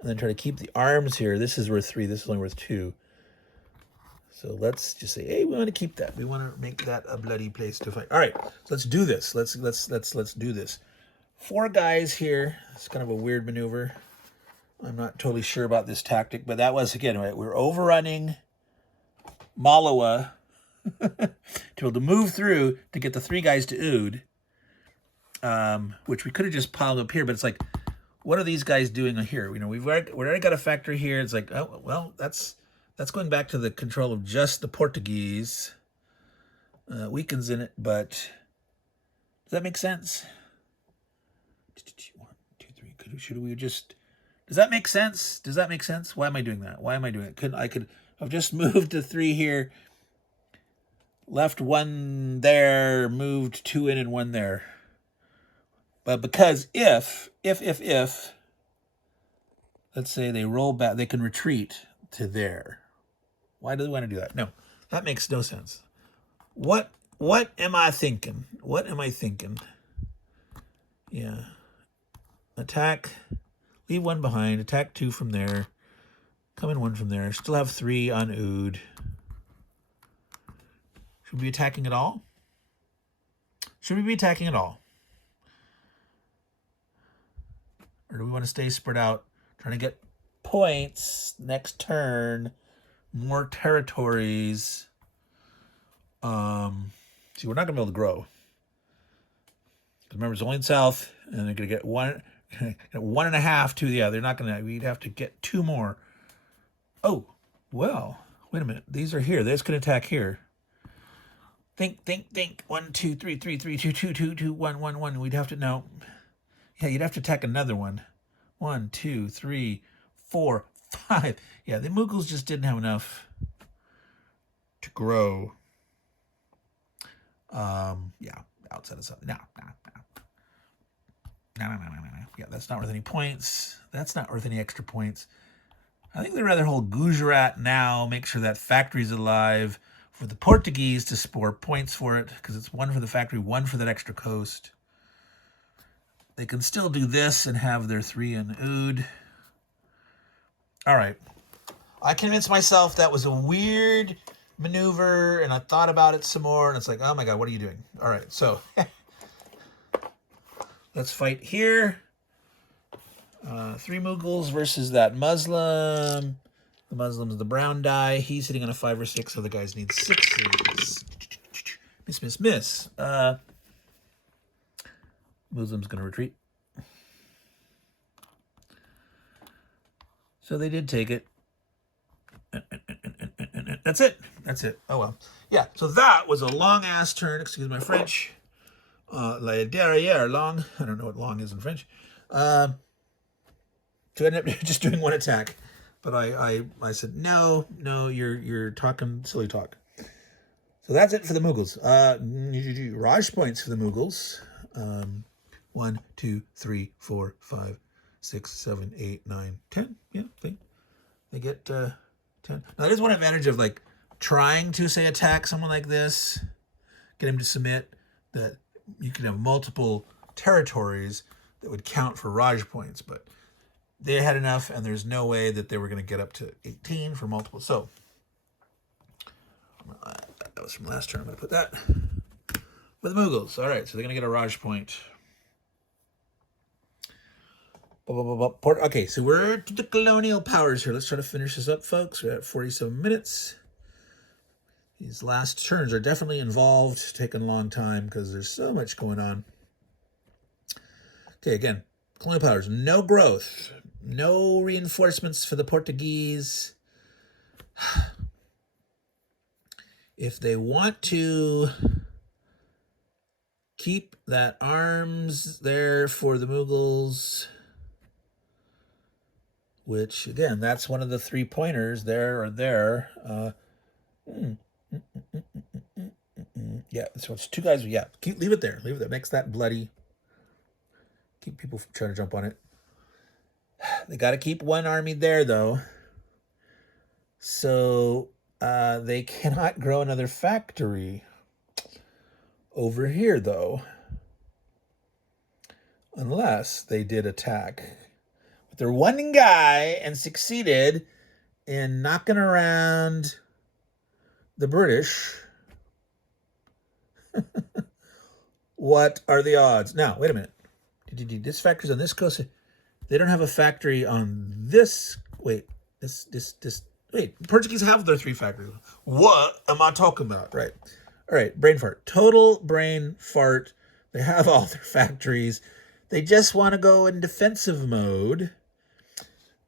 and then try to keep the arms here. This is worth 3. This is only worth 2. So let's just say, hey, we want to keep that. We want to make that a bloody place to fight. All right, let's do this. Let's do this. 4 guys here. It's kind of a weird maneuver. I'm not totally sure about this tactic, but that was, again, right, we're overrunning Malawa to be able to move through to get the 3 guys to Oud, which we could have just piled up here, but it's like, what are these guys doing here? We've already got a factory here. It's like, oh, well, that's going back to the control of just the Portuguese. Weakens in it, but does that make sense? 1, 2, 3. Should we just... Does that make sense? Does that make sense? Why am I doing that? Why am I doing it? I could have just moved to 3 here, left 1 there, moved 2 in and 1 there. But because if, let's say they roll back, they can retreat to there. Why do they want to do that? No, that makes no sense. What am I thinking? What am I thinking? Yeah. attack, leave one behind, attack 2 from there, come in 1 from there, still have 3 on Ood. Should we be attacking at all? Should we be attacking at all? Or do we want to stay spread out, trying to get points next turn, more territories? See, we're not going to be able to grow. Remember, it's only in south, and they're going to get 1.5 to, yeah, they're not going to, we'd have to get 2 more. Oh, well, wait a minute. These are here. They're just going to attack here. Think. 1, 2, 3, 3, 3, 2, 2, 2, 2, 1, 1, 1. We'd have to, no. Yeah, you'd have to attack another one. 1, 2, 3, 4, 5. Yeah, the Mughals just didn't have enough to grow. Yeah, outside of something. No. Yeah, that's not worth any points. That's not worth any extra points. I think they'd rather hold Gujarat now, make sure that factory's alive, for the Portuguese to score points for it, because it's 1 for the factory, 1 for that extra coast. They can still do this and have their 3 in Ood. All right. I convinced myself that was a weird maneuver, and I thought about it some more, and it's like, oh my God, what are you doing? All right, so let's fight here. 3 Mughals versus that Muslim. The Muslim's the brown die. He's sitting on a 5 or 6, so the guys need 6s. Miss. Muslim's going to retreat. So they did take it. That's it. Oh, well. Yeah, so that was a long-ass turn. Excuse my French. La derrière, long. I don't know what long is in French. To end up just doing 1 attack. But I said, no, you're talking silly talk. So that's it for the Mughals. Raj points for the Mughals. 1, 2, 3, 4, 5, 6, 7, 8, 9, 10. Yeah, they get 10. Now, that is one advantage of like trying to say attack someone like this, get him to submit, that you can have multiple territories that would count for Raj points, but they had enough, and there's no way that they were going to get up to 18 for multiple. So that was from last turn. I'm going to put that with the Mughals. All right, so they're going to get a Raj point. Okay, so we're to the colonial powers here. Let's try to finish this up, folks. We're at 47 minutes. These last turns are definitely involved, taking a long time because there's so much going on. Okay, again, colonial powers, no growth, no reinforcements for the Portuguese. If they want to keep that arms there for the Mughals, which, again, that's one of the 3 pointers there or there. Yeah, so it's 2 guys. Yeah, leave it there. Makes that bloody. Keep people from trying to jump on it. They got to keep 1 army there, though. So they cannot grow another factory over here, though, unless they did attack with their 1 guy and succeeded in knocking around the British. What are the odds? Now, wait a minute. This factory's on this coast. They don't have a factory on this. Wait, wait, Portuguese have their 3 factories. What am I talking about? Right. All right, brain fart. Total brain fart. They have all their factories. They just want to go in defensive mode.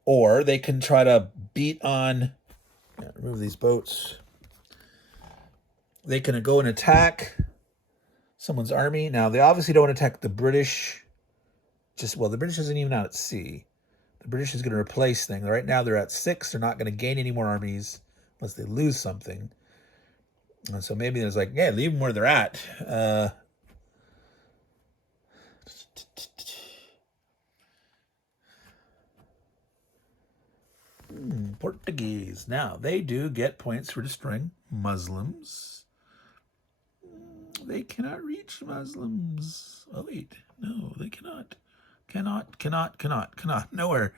Or they can try to beat on. Remove these boats. They can go and attack someone's army. Now, they obviously don't want to attack the British. The British isn't even out at sea. The British is going to replace things. Right now, they're at 6. They're not going to gain any more armies unless they lose something. And so maybe there's like, yeah, leave them where they're at. Portuguese. Now, they do get points for destroying Muslims. They cannot reach Muslims. Oh, wait. No, they cannot. Cannot. Nowhere.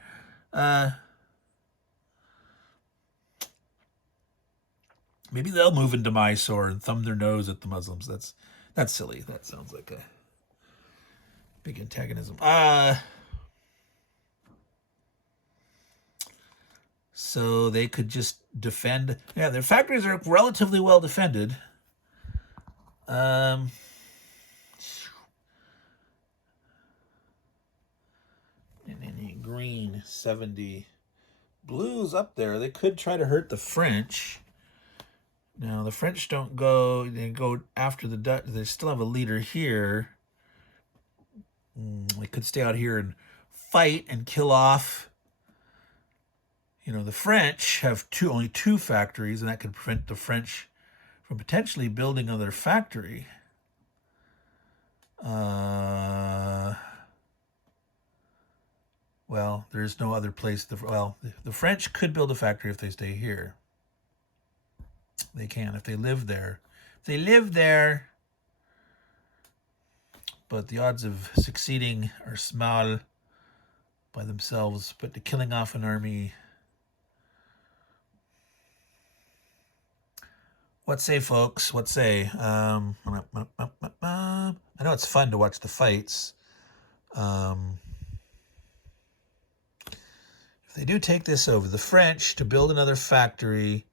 Maybe they'll move into Mysore and thumb their nose at the Muslims. That's silly. That sounds like a big antagonism. So they could just defend. Yeah, their factories are relatively well defended. And then green 70. Blues up there. They could try to hurt the French. Now the French don't go. They go after the Dutch. They still have a leader here. They could stay out here and fight and kill off. You know, the French have only two factories, and that could prevent the French from potentially building another factory. Well, there's no other place. The French could build a factory if they stay here. They can if they live there. If they live there, but the odds of succeeding are small by themselves. But the killing off an army. What say, folks? What say? I know it's fun to watch the fights. If they do take this over, the French, to build another factory,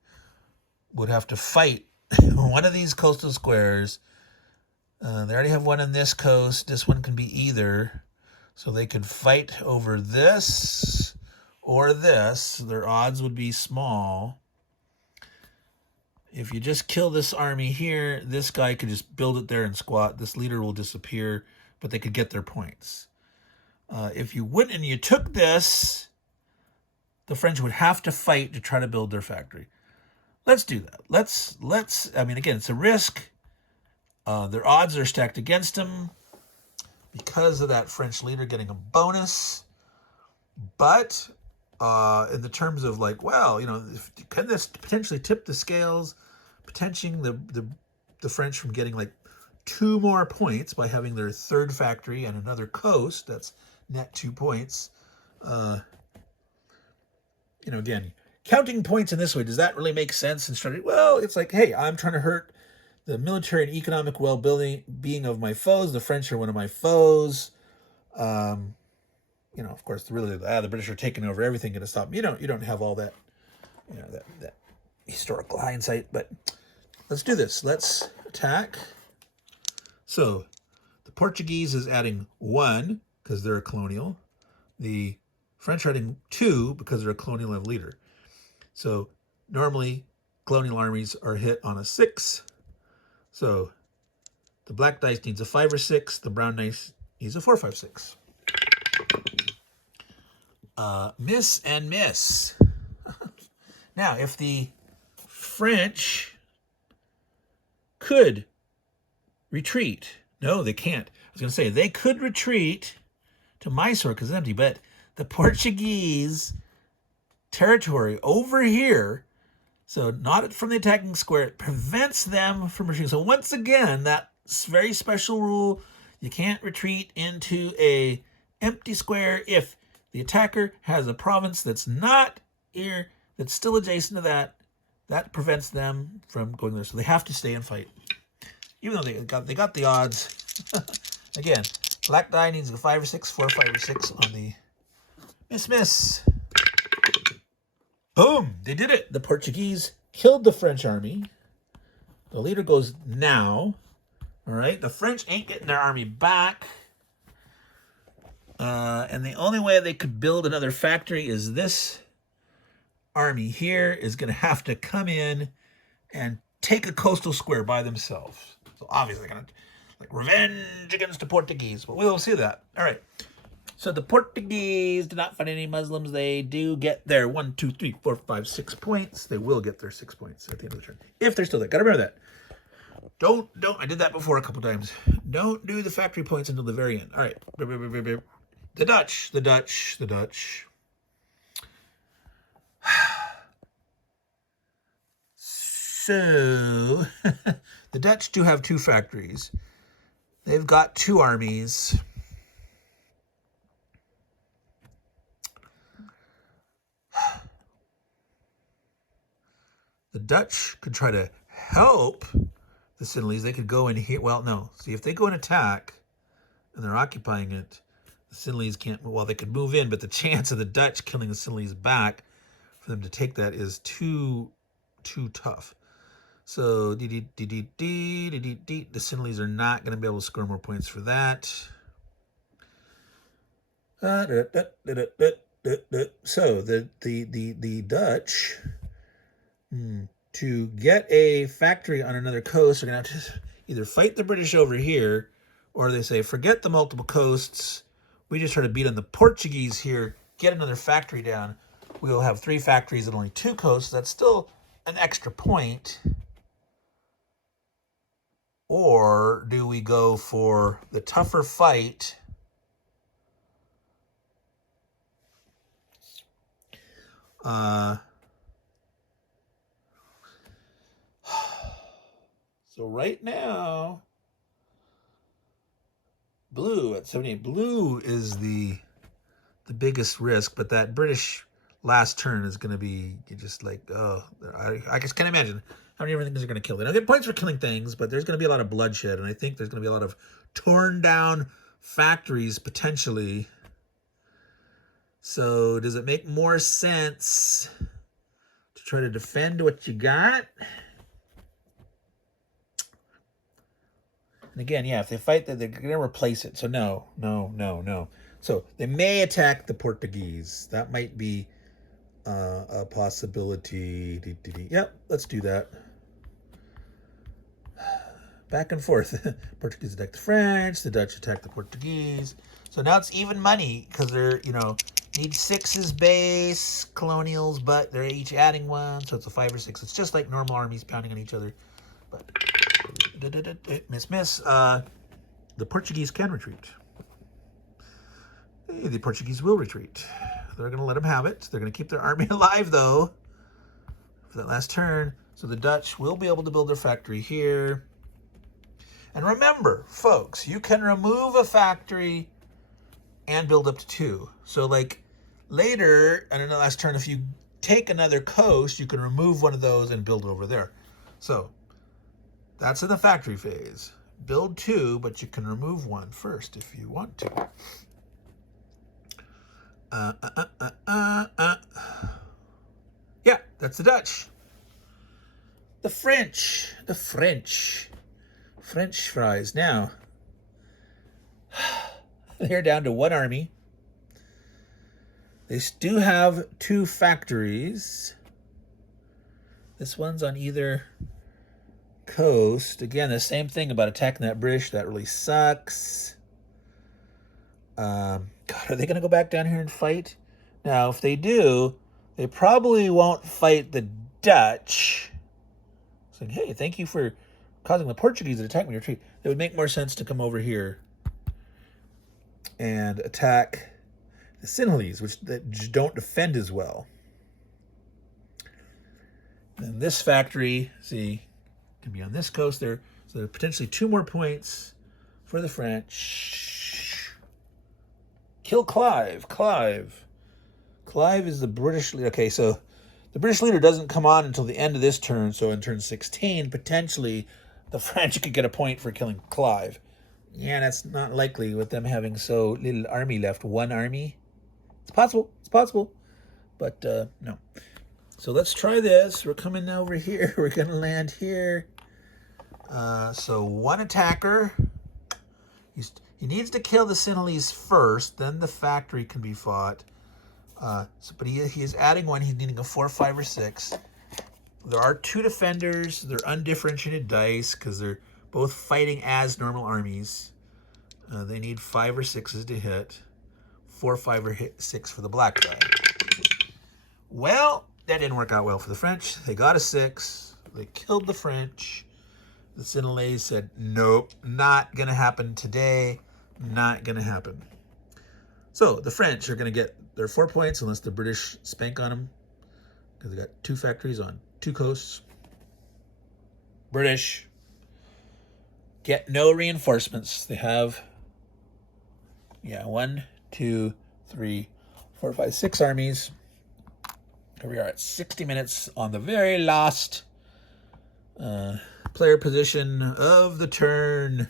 would have to fight one of these coastal squares. They already have one on this coast. This one can be either. So they could fight over this or this. Their odds would be small. If you just kill this army here, this guy could just build it there and squat. This leader will disappear, but they could get their points. If you went and you took this, the French would have to fight to try to build their factory. Let's do that. Let's. I mean, again, it's a risk. Their odds are stacked against them because of that French leader getting a bonus. But in the terms of like, well, you know, can this potentially tip the scales, potentially the French from getting like 2 more points by having their third factory and another coast? That's net 2 points. You know, again, counting points in this way, does that really make sense in strategy? Well, it's like, hey, I'm trying to hurt the military and economic well-being of my foes. The French are one of my foes. You know, of course, really, the British are taking over everything, going to stop. You don't have all that, you know, that historical hindsight. But let's do this. Let's attack. So the Portuguese is adding 1 because they're a colonial. The French are adding 2 because they're a colonial and leader. So normally colonial armies are hit on a 6. So the black dice needs a 5 or 6. The brown dice needs a 4, 5, 6. Miss and miss. Now, if the French could retreat, no, they can't. I was going to say they could retreat to Mysore because it's empty, but the Portuguese territory over here, so not from the attacking square, it prevents them from retreating. So once again, that very special rule, you can't retreat into a empty square if the attacker has a province that's not here, that's still adjacent to that. That prevents them from going there. So they have to stay and fight, even though they got the odds. Again, black die needs a 5 or 6, 4, 5 or 6 on the miss. Boom! They did it. The Portuguese killed the French army. The leader goes now. All right. The French ain't getting their army back. And the only way they could build another factory is this army here is going to have to come in and take a coastal square by themselves. So obviously they're going to like revenge against the Portuguese, but we will see that. All right. So the Portuguese do not fight any Muslims. They do get their 1, 2, 3, 4, 5, 6 points. They will get their 6 points at the end of the turn if they're still there. Got to remember that. Don't. I did that before a couple times. Don't do the factory points until the very end. All right. The Dutch. So the Dutch do have 2 factories. They've got 2 armies. The Dutch could try to help the Sinhalese. They could go in here. Well, no. See, if they go and attack and they're occupying it, the Sinhalese can't. Well, they could move in, but the chance of the Dutch killing the Sinhalese back for them to take that is too tough. So the Sinhalese are not going to be able to score more points for that. So the Dutch, to get a factory on another coast, are going to have to either fight the British over here, or they say, forget the multiple coasts. We just try to beat on the Portuguese here, get another factory down. We'll have 3 factories and only 2 coasts. That's still an extra point. Or do we go for the tougher fight? So right now, blue at 78. Blue is the biggest risk, but that British last turn is going to be just like, oh, I just can't imagine how many different things are going to kill. They don't get points for killing things, but there's going to be a lot of bloodshed, and I think there's going to be a lot of torn down factories potentially. So does it make more sense to try to defend what you got? And again, yeah, if they fight, they're going to replace it. So no. So they may attack the Portuguese. That might be a possibility. Yep, let's do that. Back and forth. Portuguese attack the French. The Dutch attack the Portuguese. So now it's even money because they're, need 6 base colonials, but they're each adding 1. So it's a 5 or 6. It's just like normal armies pounding on each other. But miss. The Portuguese can retreat. The Portuguese will retreat. They're going to let them have it. They're going to keep their army alive, though, for that last turn. So the Dutch will be able to build their factory here. And remember, folks, you can remove a factory and build up to 2. So, like, later, on the last turn, if you take another coast, you can remove one of those and build it over there. So that's in the factory phase. Build 2, but you can remove 1 first if you want to. Yeah, that's the Dutch. The French. French fries. Now, they're down to 1 army. They do have 2 factories. This one's on either coast. Again, the same thing about attacking that British. That really sucks. God, are they going to go back down here and fight? Now, if they do, they probably won't fight the Dutch. Saying, hey, thank you for causing the Portuguese to attack me retreat. It would make more sense to come over here and attack the Sinhalese, which don't defend as well. And this factory, see, can be on this coast there. So there are potentially 2 more points for the French. Kill Clive. Clive is the British leader. Okay, so the British leader doesn't come on until the end of this turn. So in turn 16, potentially the French could get a point for killing Clive. Yeah, that's not likely with them having so little army left. 1 army. It's possible. But no. So let's try this. We're coming over here. We're going to land here. So 1 attacker. He needs to kill the Sinhalese first. Then the factory can be fought. But he is adding 1. He's needing a 4, 5, or 6. There are 2 defenders. They're undifferentiated dice because they're both fighting as normal armies. They need 5 or 6s to hit. 4, 5, or 6 for the black guy. Well, that didn't work out well for the French. They got a 6. They killed the French. The Sinhalese said, nope, not going to happen today. Not going to happen. So the French are going to get their 4 points unless the British spank on them. Because they got 2 factories on 2 coasts. British get no reinforcements. They have, 1, 2, 3, 4, 5, 6 armies. Here we are at 60 minutes on the very last Player position of the turn.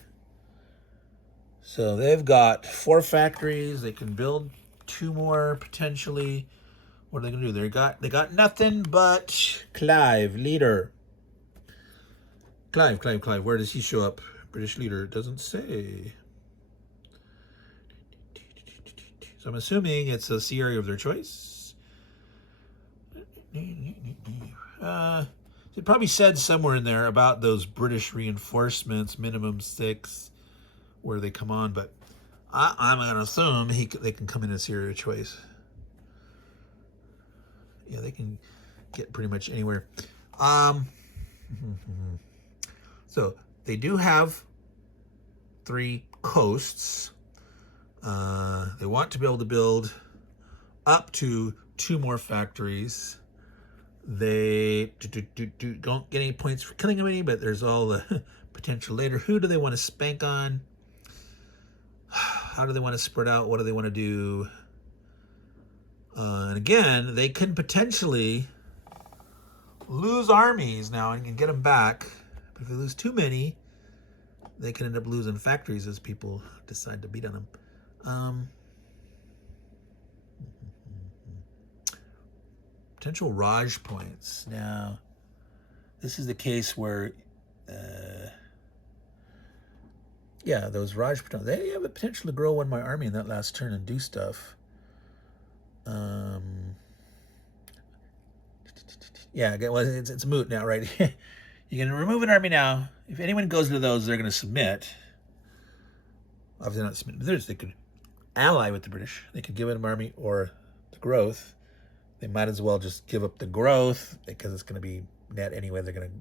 So they've got 4 factories. They can build 2 more potentially. What are they gonna do? They got nothing but Clive, leader. Clive. Where does he show up? British leader. It doesn't say. So I'm assuming it's a sea area of their choice. It probably said somewhere in there about those British reinforcements, minimum 6, where they come on, but I'm going to assume they can come in as area of choice. Yeah, they can get pretty much anywhere. So they do have 3 coasts. They want to be able to build up to 2 more factories. They don't get any points for killing any, but there's all the potential later. Who do they want to spank on? How do they want to spread out? What do they want to do? And again, they can potentially lose armies now and can get them back. But if they lose too many, they can end up losing factories as people decide to beat on them. Potential Raj points. Now, this is the case where, yeah, those Raj potential, they have the potential to grow one my army in that last turn and do stuff. Yeah, well, it's moot now, right? You can remove an army now. If anyone goes to those, they're going to submit. Obviously not submit. They could ally with the British. They could give an army or the growth. They might as well just give up the growth because it's going to be net anyway. They're going to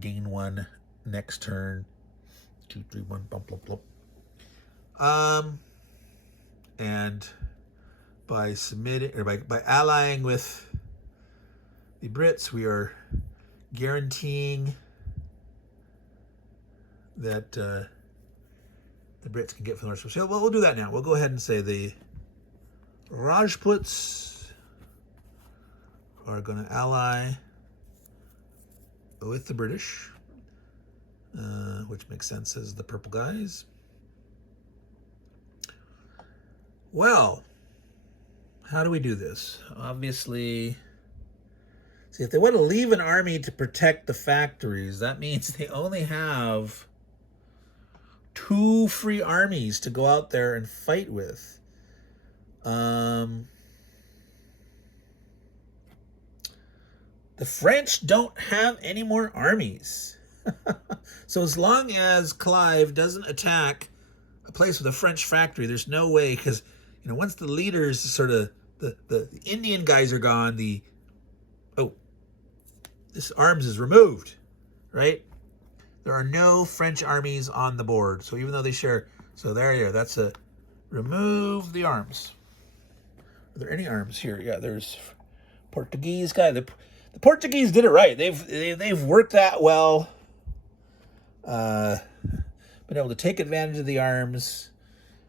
gain 1 next turn. 2, 3, 1, bump, bump, bump. And by submitting or by allying with the Brits, we are guaranteeing that the Brits can get from the North. So we'll do that now. We'll go ahead and say the Rajputs are going to ally with the British, which makes sense as the purple guys. Well, how do we do this? Obviously, see, if they want to leave an army to protect the factories, that means they only have 2 free armies to go out there and fight with. The French don't have any more armies. So as long as Clive doesn't attack a place with a French factory, there's no way, because once the leaders sort of the Indian guys are gone, this arms is removed, right? There are no French armies on the board. So even though they share, so there you are. That's a remove the arms. Are there any arms here? Yeah, there's Portuguese guy. The Portuguese did it right. They've worked that well. Been able to take advantage of the arms.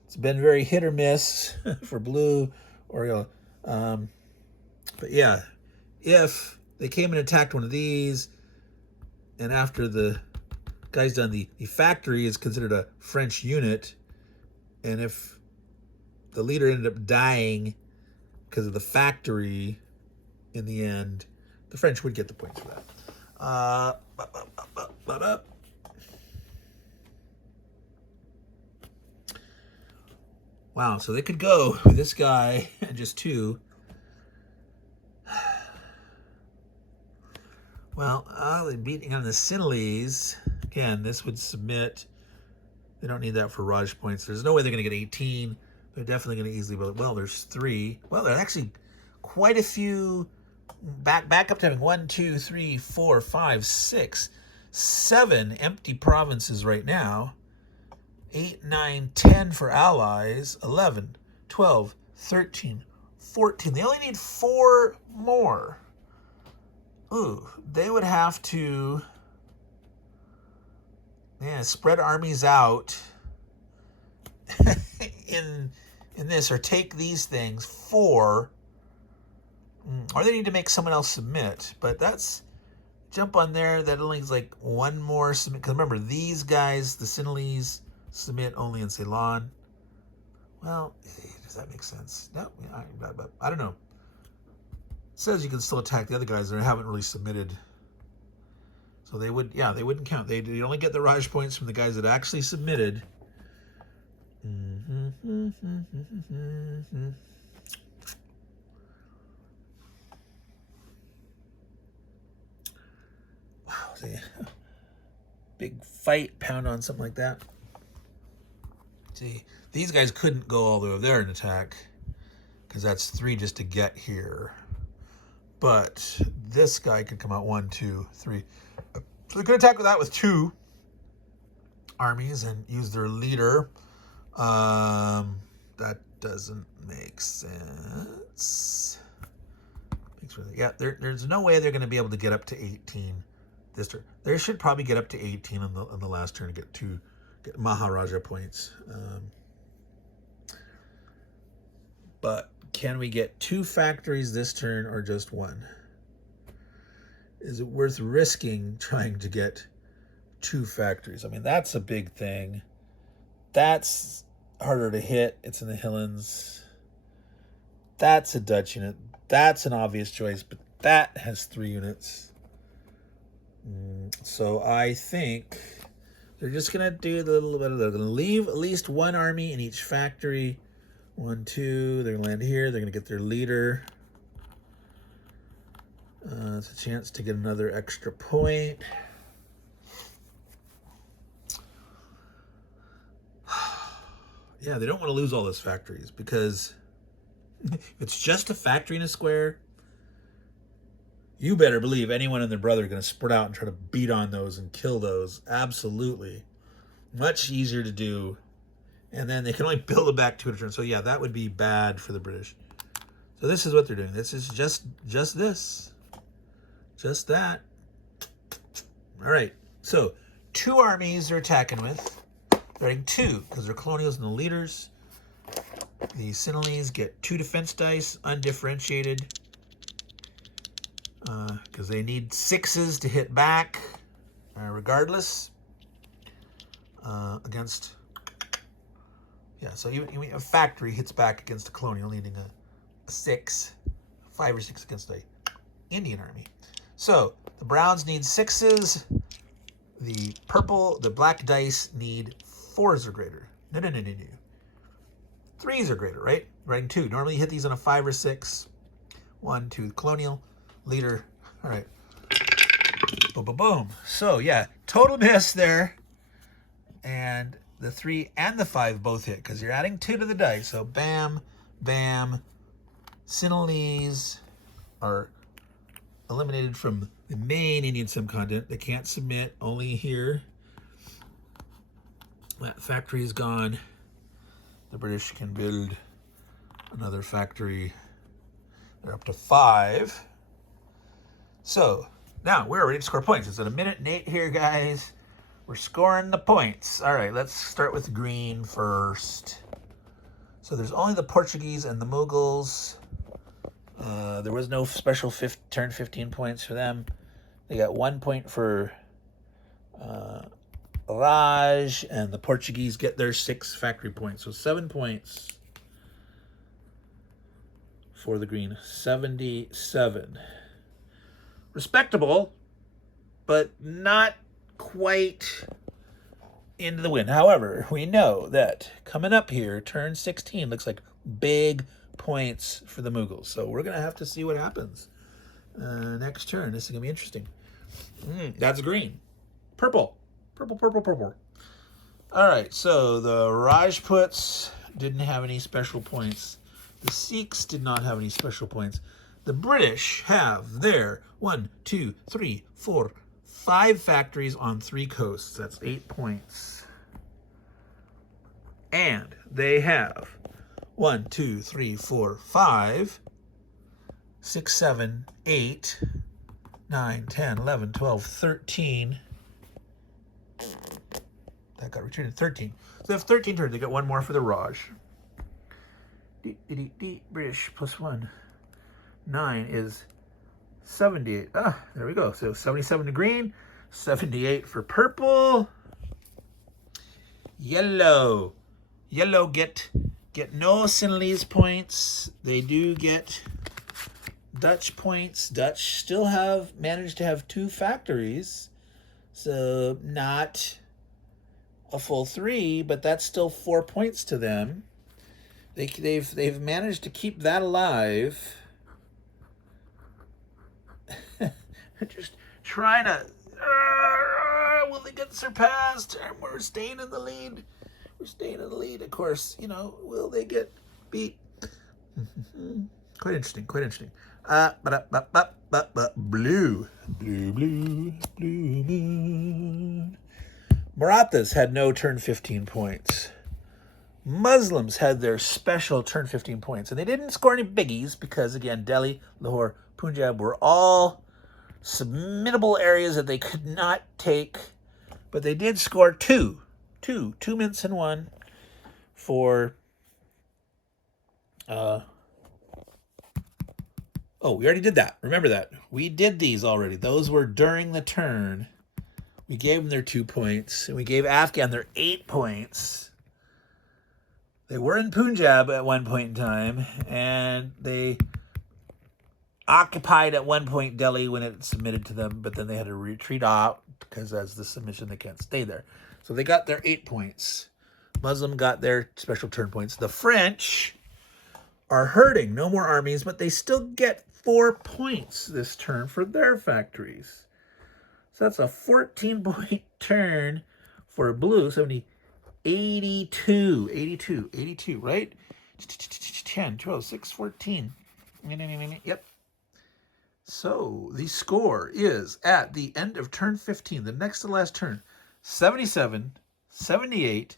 It's been very hit or miss for blue or yellow. But yeah, if they came and attacked one of these, and after the guy's done, the factory is considered a French unit, and if the leader ended up dying because of the factory in the end, the French would get the points for that. Wow, so they could go with this guy and just 2. Well, they're beating on the Sinhalese. Again, this would submit. They don't need that for Raj points. There's no way they're going to get 18. They're definitely going to easily build it. Well, there's 3. Well, there's actually quite a few. Back up to having 1, 2, 3, 4, 5, 6, 7 empty provinces right now. 8, 9, 10 for allies. 11, 12, 13, 14. They only need 4 more. Ooh, they would have to spread armies out in this, or take these things 4, or they need to make someone else submit. But that's jump on there. That only is like one more submit. Because remember, these guys, the Sinhalese, submit only in Ceylon. Well, does that make sense? No, I don't know. It says you can still attack the other guys that haven't really submitted. So they would, yeah, they wouldn't count. They only get the Raj points from the guys that actually submitted. Wow, see, big fight, pound on something like that. See, these guys couldn't go all the way over there and attack because that's 3 just to get here. But this guy could come out 1, 2, 3. So they could attack with that with 2 armies and use their leader. That doesn't make sense. Yeah, there's no way they're going to be able to get up to 18 this turn. They should probably get up to 18 on the last turn to get Maharaja points. But can we get 2 factories this turn or just 1? Is it worth risking trying to get 2 factories? I mean, that's a big thing. That's harder to hit. It's in the Highlands. That's a Dutch unit. That's an obvious choice, but that has 3 units. So I think they're just going to do a little bit of that. They're going to leave at least 1 army in each factory. 1, 2. They're going to land here. They're going to get their leader. It's a chance to get another extra point. Yeah, they don't want to lose all those factories because if it's just a factory in a square, you better believe anyone and their brother are going to spread out and try to beat on those and kill those. Absolutely. Much easier to do. And then they can only build it back 2 at a turn. So yeah, that would be bad for the British. So this is what they're doing. This is just this. Just that. All right. So 2 armies they're attacking with. They're adding 2 because they're colonials and the leaders. The Sinhalese get 2 defense dice, undifferentiated. Because they need 6s to hit back, regardless. Against... Yeah, so even a factory hits back against a colonial needing a 6, 5 or 6 against a Indian army. So the browns need 6s. The black dice need 4s or greater. No. 3s or greater, right? Writing 2. Normally you hit these on a 5 or 6. 1, 2, colonial, leader. All right. Boom, boom, boom. So yeah, total miss there. And the 3 and the 5 both hit because you're adding 2 to the dice. So bam, bam. Sinhalese are eliminated from the main Indian subcontinent. They can't submit, only here. That factory is gone. The British can build another factory. They're up to 5. So now we're ready to score points. It's at 1:08 here, guys. We're scoring the points. All right, let's start with green first. So there's only the Portuguese and the Mughals. There was no special turn 15 points for them. They got 1 point for Raj, and the Portuguese get their 6 factory points. So 7 points for the green. 77. Respectable, but not quite into the win. However, we know that coming up here, turn 16 looks like big points for the Mughals. So we're going to have to see what happens next turn. This is going to be interesting. That's green. Purple. Purple. All right, so the Rajputs didn't have any special points. The Sikhs did not have any special points. The British have their 1, 2, 3, 4, 5 factories on 3 coasts. That's 8 points. And they have 1, 2, 3, 4, 5, 6, 7, 8, 9, 10, 11, 12, 13. That got retreated. 13. So they have 13 turns. They got 1 more for the Raj. British plus 1. 9 is 78. Ah, there we go. So 77 to green, 78 for purple. Yellow. Yellow get no Sinhalese points. They do get Dutch points. Dutch still have managed to have 2 factories. So not a full 3, but that's still 4 points to them. They've managed to keep that alive. Just trying to. Will they get surpassed? We're staying in the lead. We're staying in the lead. Of course, will they get beat? Quite interesting. Quite interesting. Blue moon. Marathas had no turn 15 points. Muslims had their special turn 15 points, and they didn't score any biggies because, again, Delhi, Lahore, Punjab were all submittable areas that they could not take, but they did score two mints and one for we already did that. Remember that. We did these already. Those were during the turn. We gave them their 2 points, and we gave Afghan their 8 points. They were in Punjab at one point in time, and they occupied at one point Delhi when it submitted to them, but then they had to retreat out because as the submission, they can't stay there. So they got their 8 points. Muslim got their special turn points. The French are hurting. No more armies, but they still get 4 points this turn for their factories. So that's a 14-point turn for blue. 82, right? 10, 12, 6, 14. Yep. So the score is at the end of turn 15, the next to last turn, 77, 78,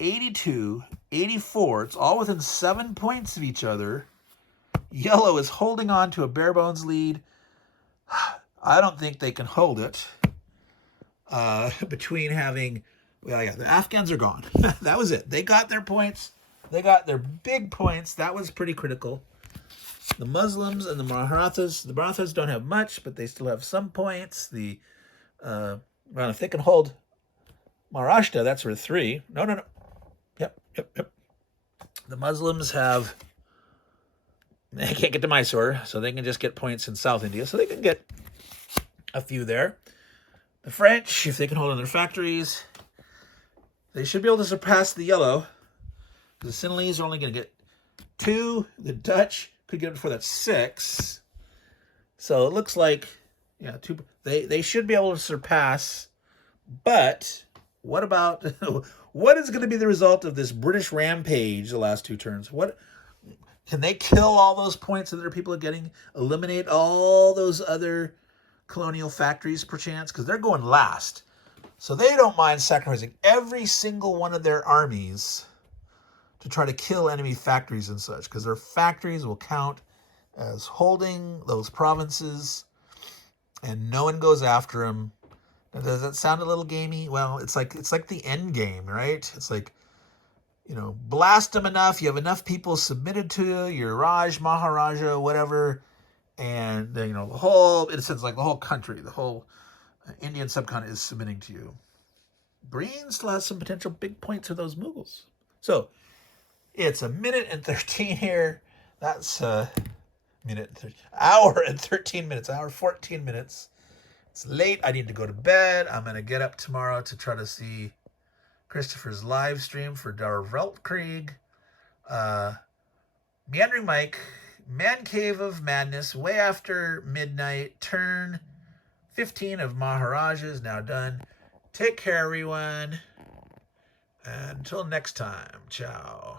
82, 84. It's all within 7 points of each other. Yellow is holding on to a bare bones lead. I don't think they can hold it. Between having, the Afghans are gone. That was it. They got their points. They got their big points. That was pretty critical. The Muslims and the Marathas don't have much, but they still have some points. If they can hold Maharashtra, that's worth 3. No. Yep. The Muslims they can't get to Mysore, so they can just get points in South India, so they can get a few there. The French, if they can hold on their factories, they should be able to surpass the yellow. The Sinhalese are only going to get 2. The Dutch could get it before that's 6. So it looks like, 2. They should be able to surpass. But what about what is going to be the result of this British rampage the last 2 turns? What can they kill all those points that their people are getting? Eliminate all those other colonial factories, perchance, because they're going last. So they don't mind sacrificing every single one of their armies to try to kill enemy factories and such, because their factories will count as holding those provinces, and no one goes after them. Now, does that sound a little gamey? Well, it's like the end game, right? It's like, blast them enough. You have enough people submitted to you, your Raj, Maharaja, whatever, and the whole, in a sense, like the whole country, the whole Indian subcontinent is submitting to you. Green still has some potential big points for those Mughals. So it's 1 minute and 13 here. That's hour and 13 minutes, hour 14 minutes. It's late. I need to go to bed. I'm going to get up tomorrow to try to see Christopher's live stream for Der Weltkrieg. Meandering Mike, Man Cave of Madness, way after midnight. Turn 15 of Maharaja is now done. Take care, everyone. Until next time, ciao.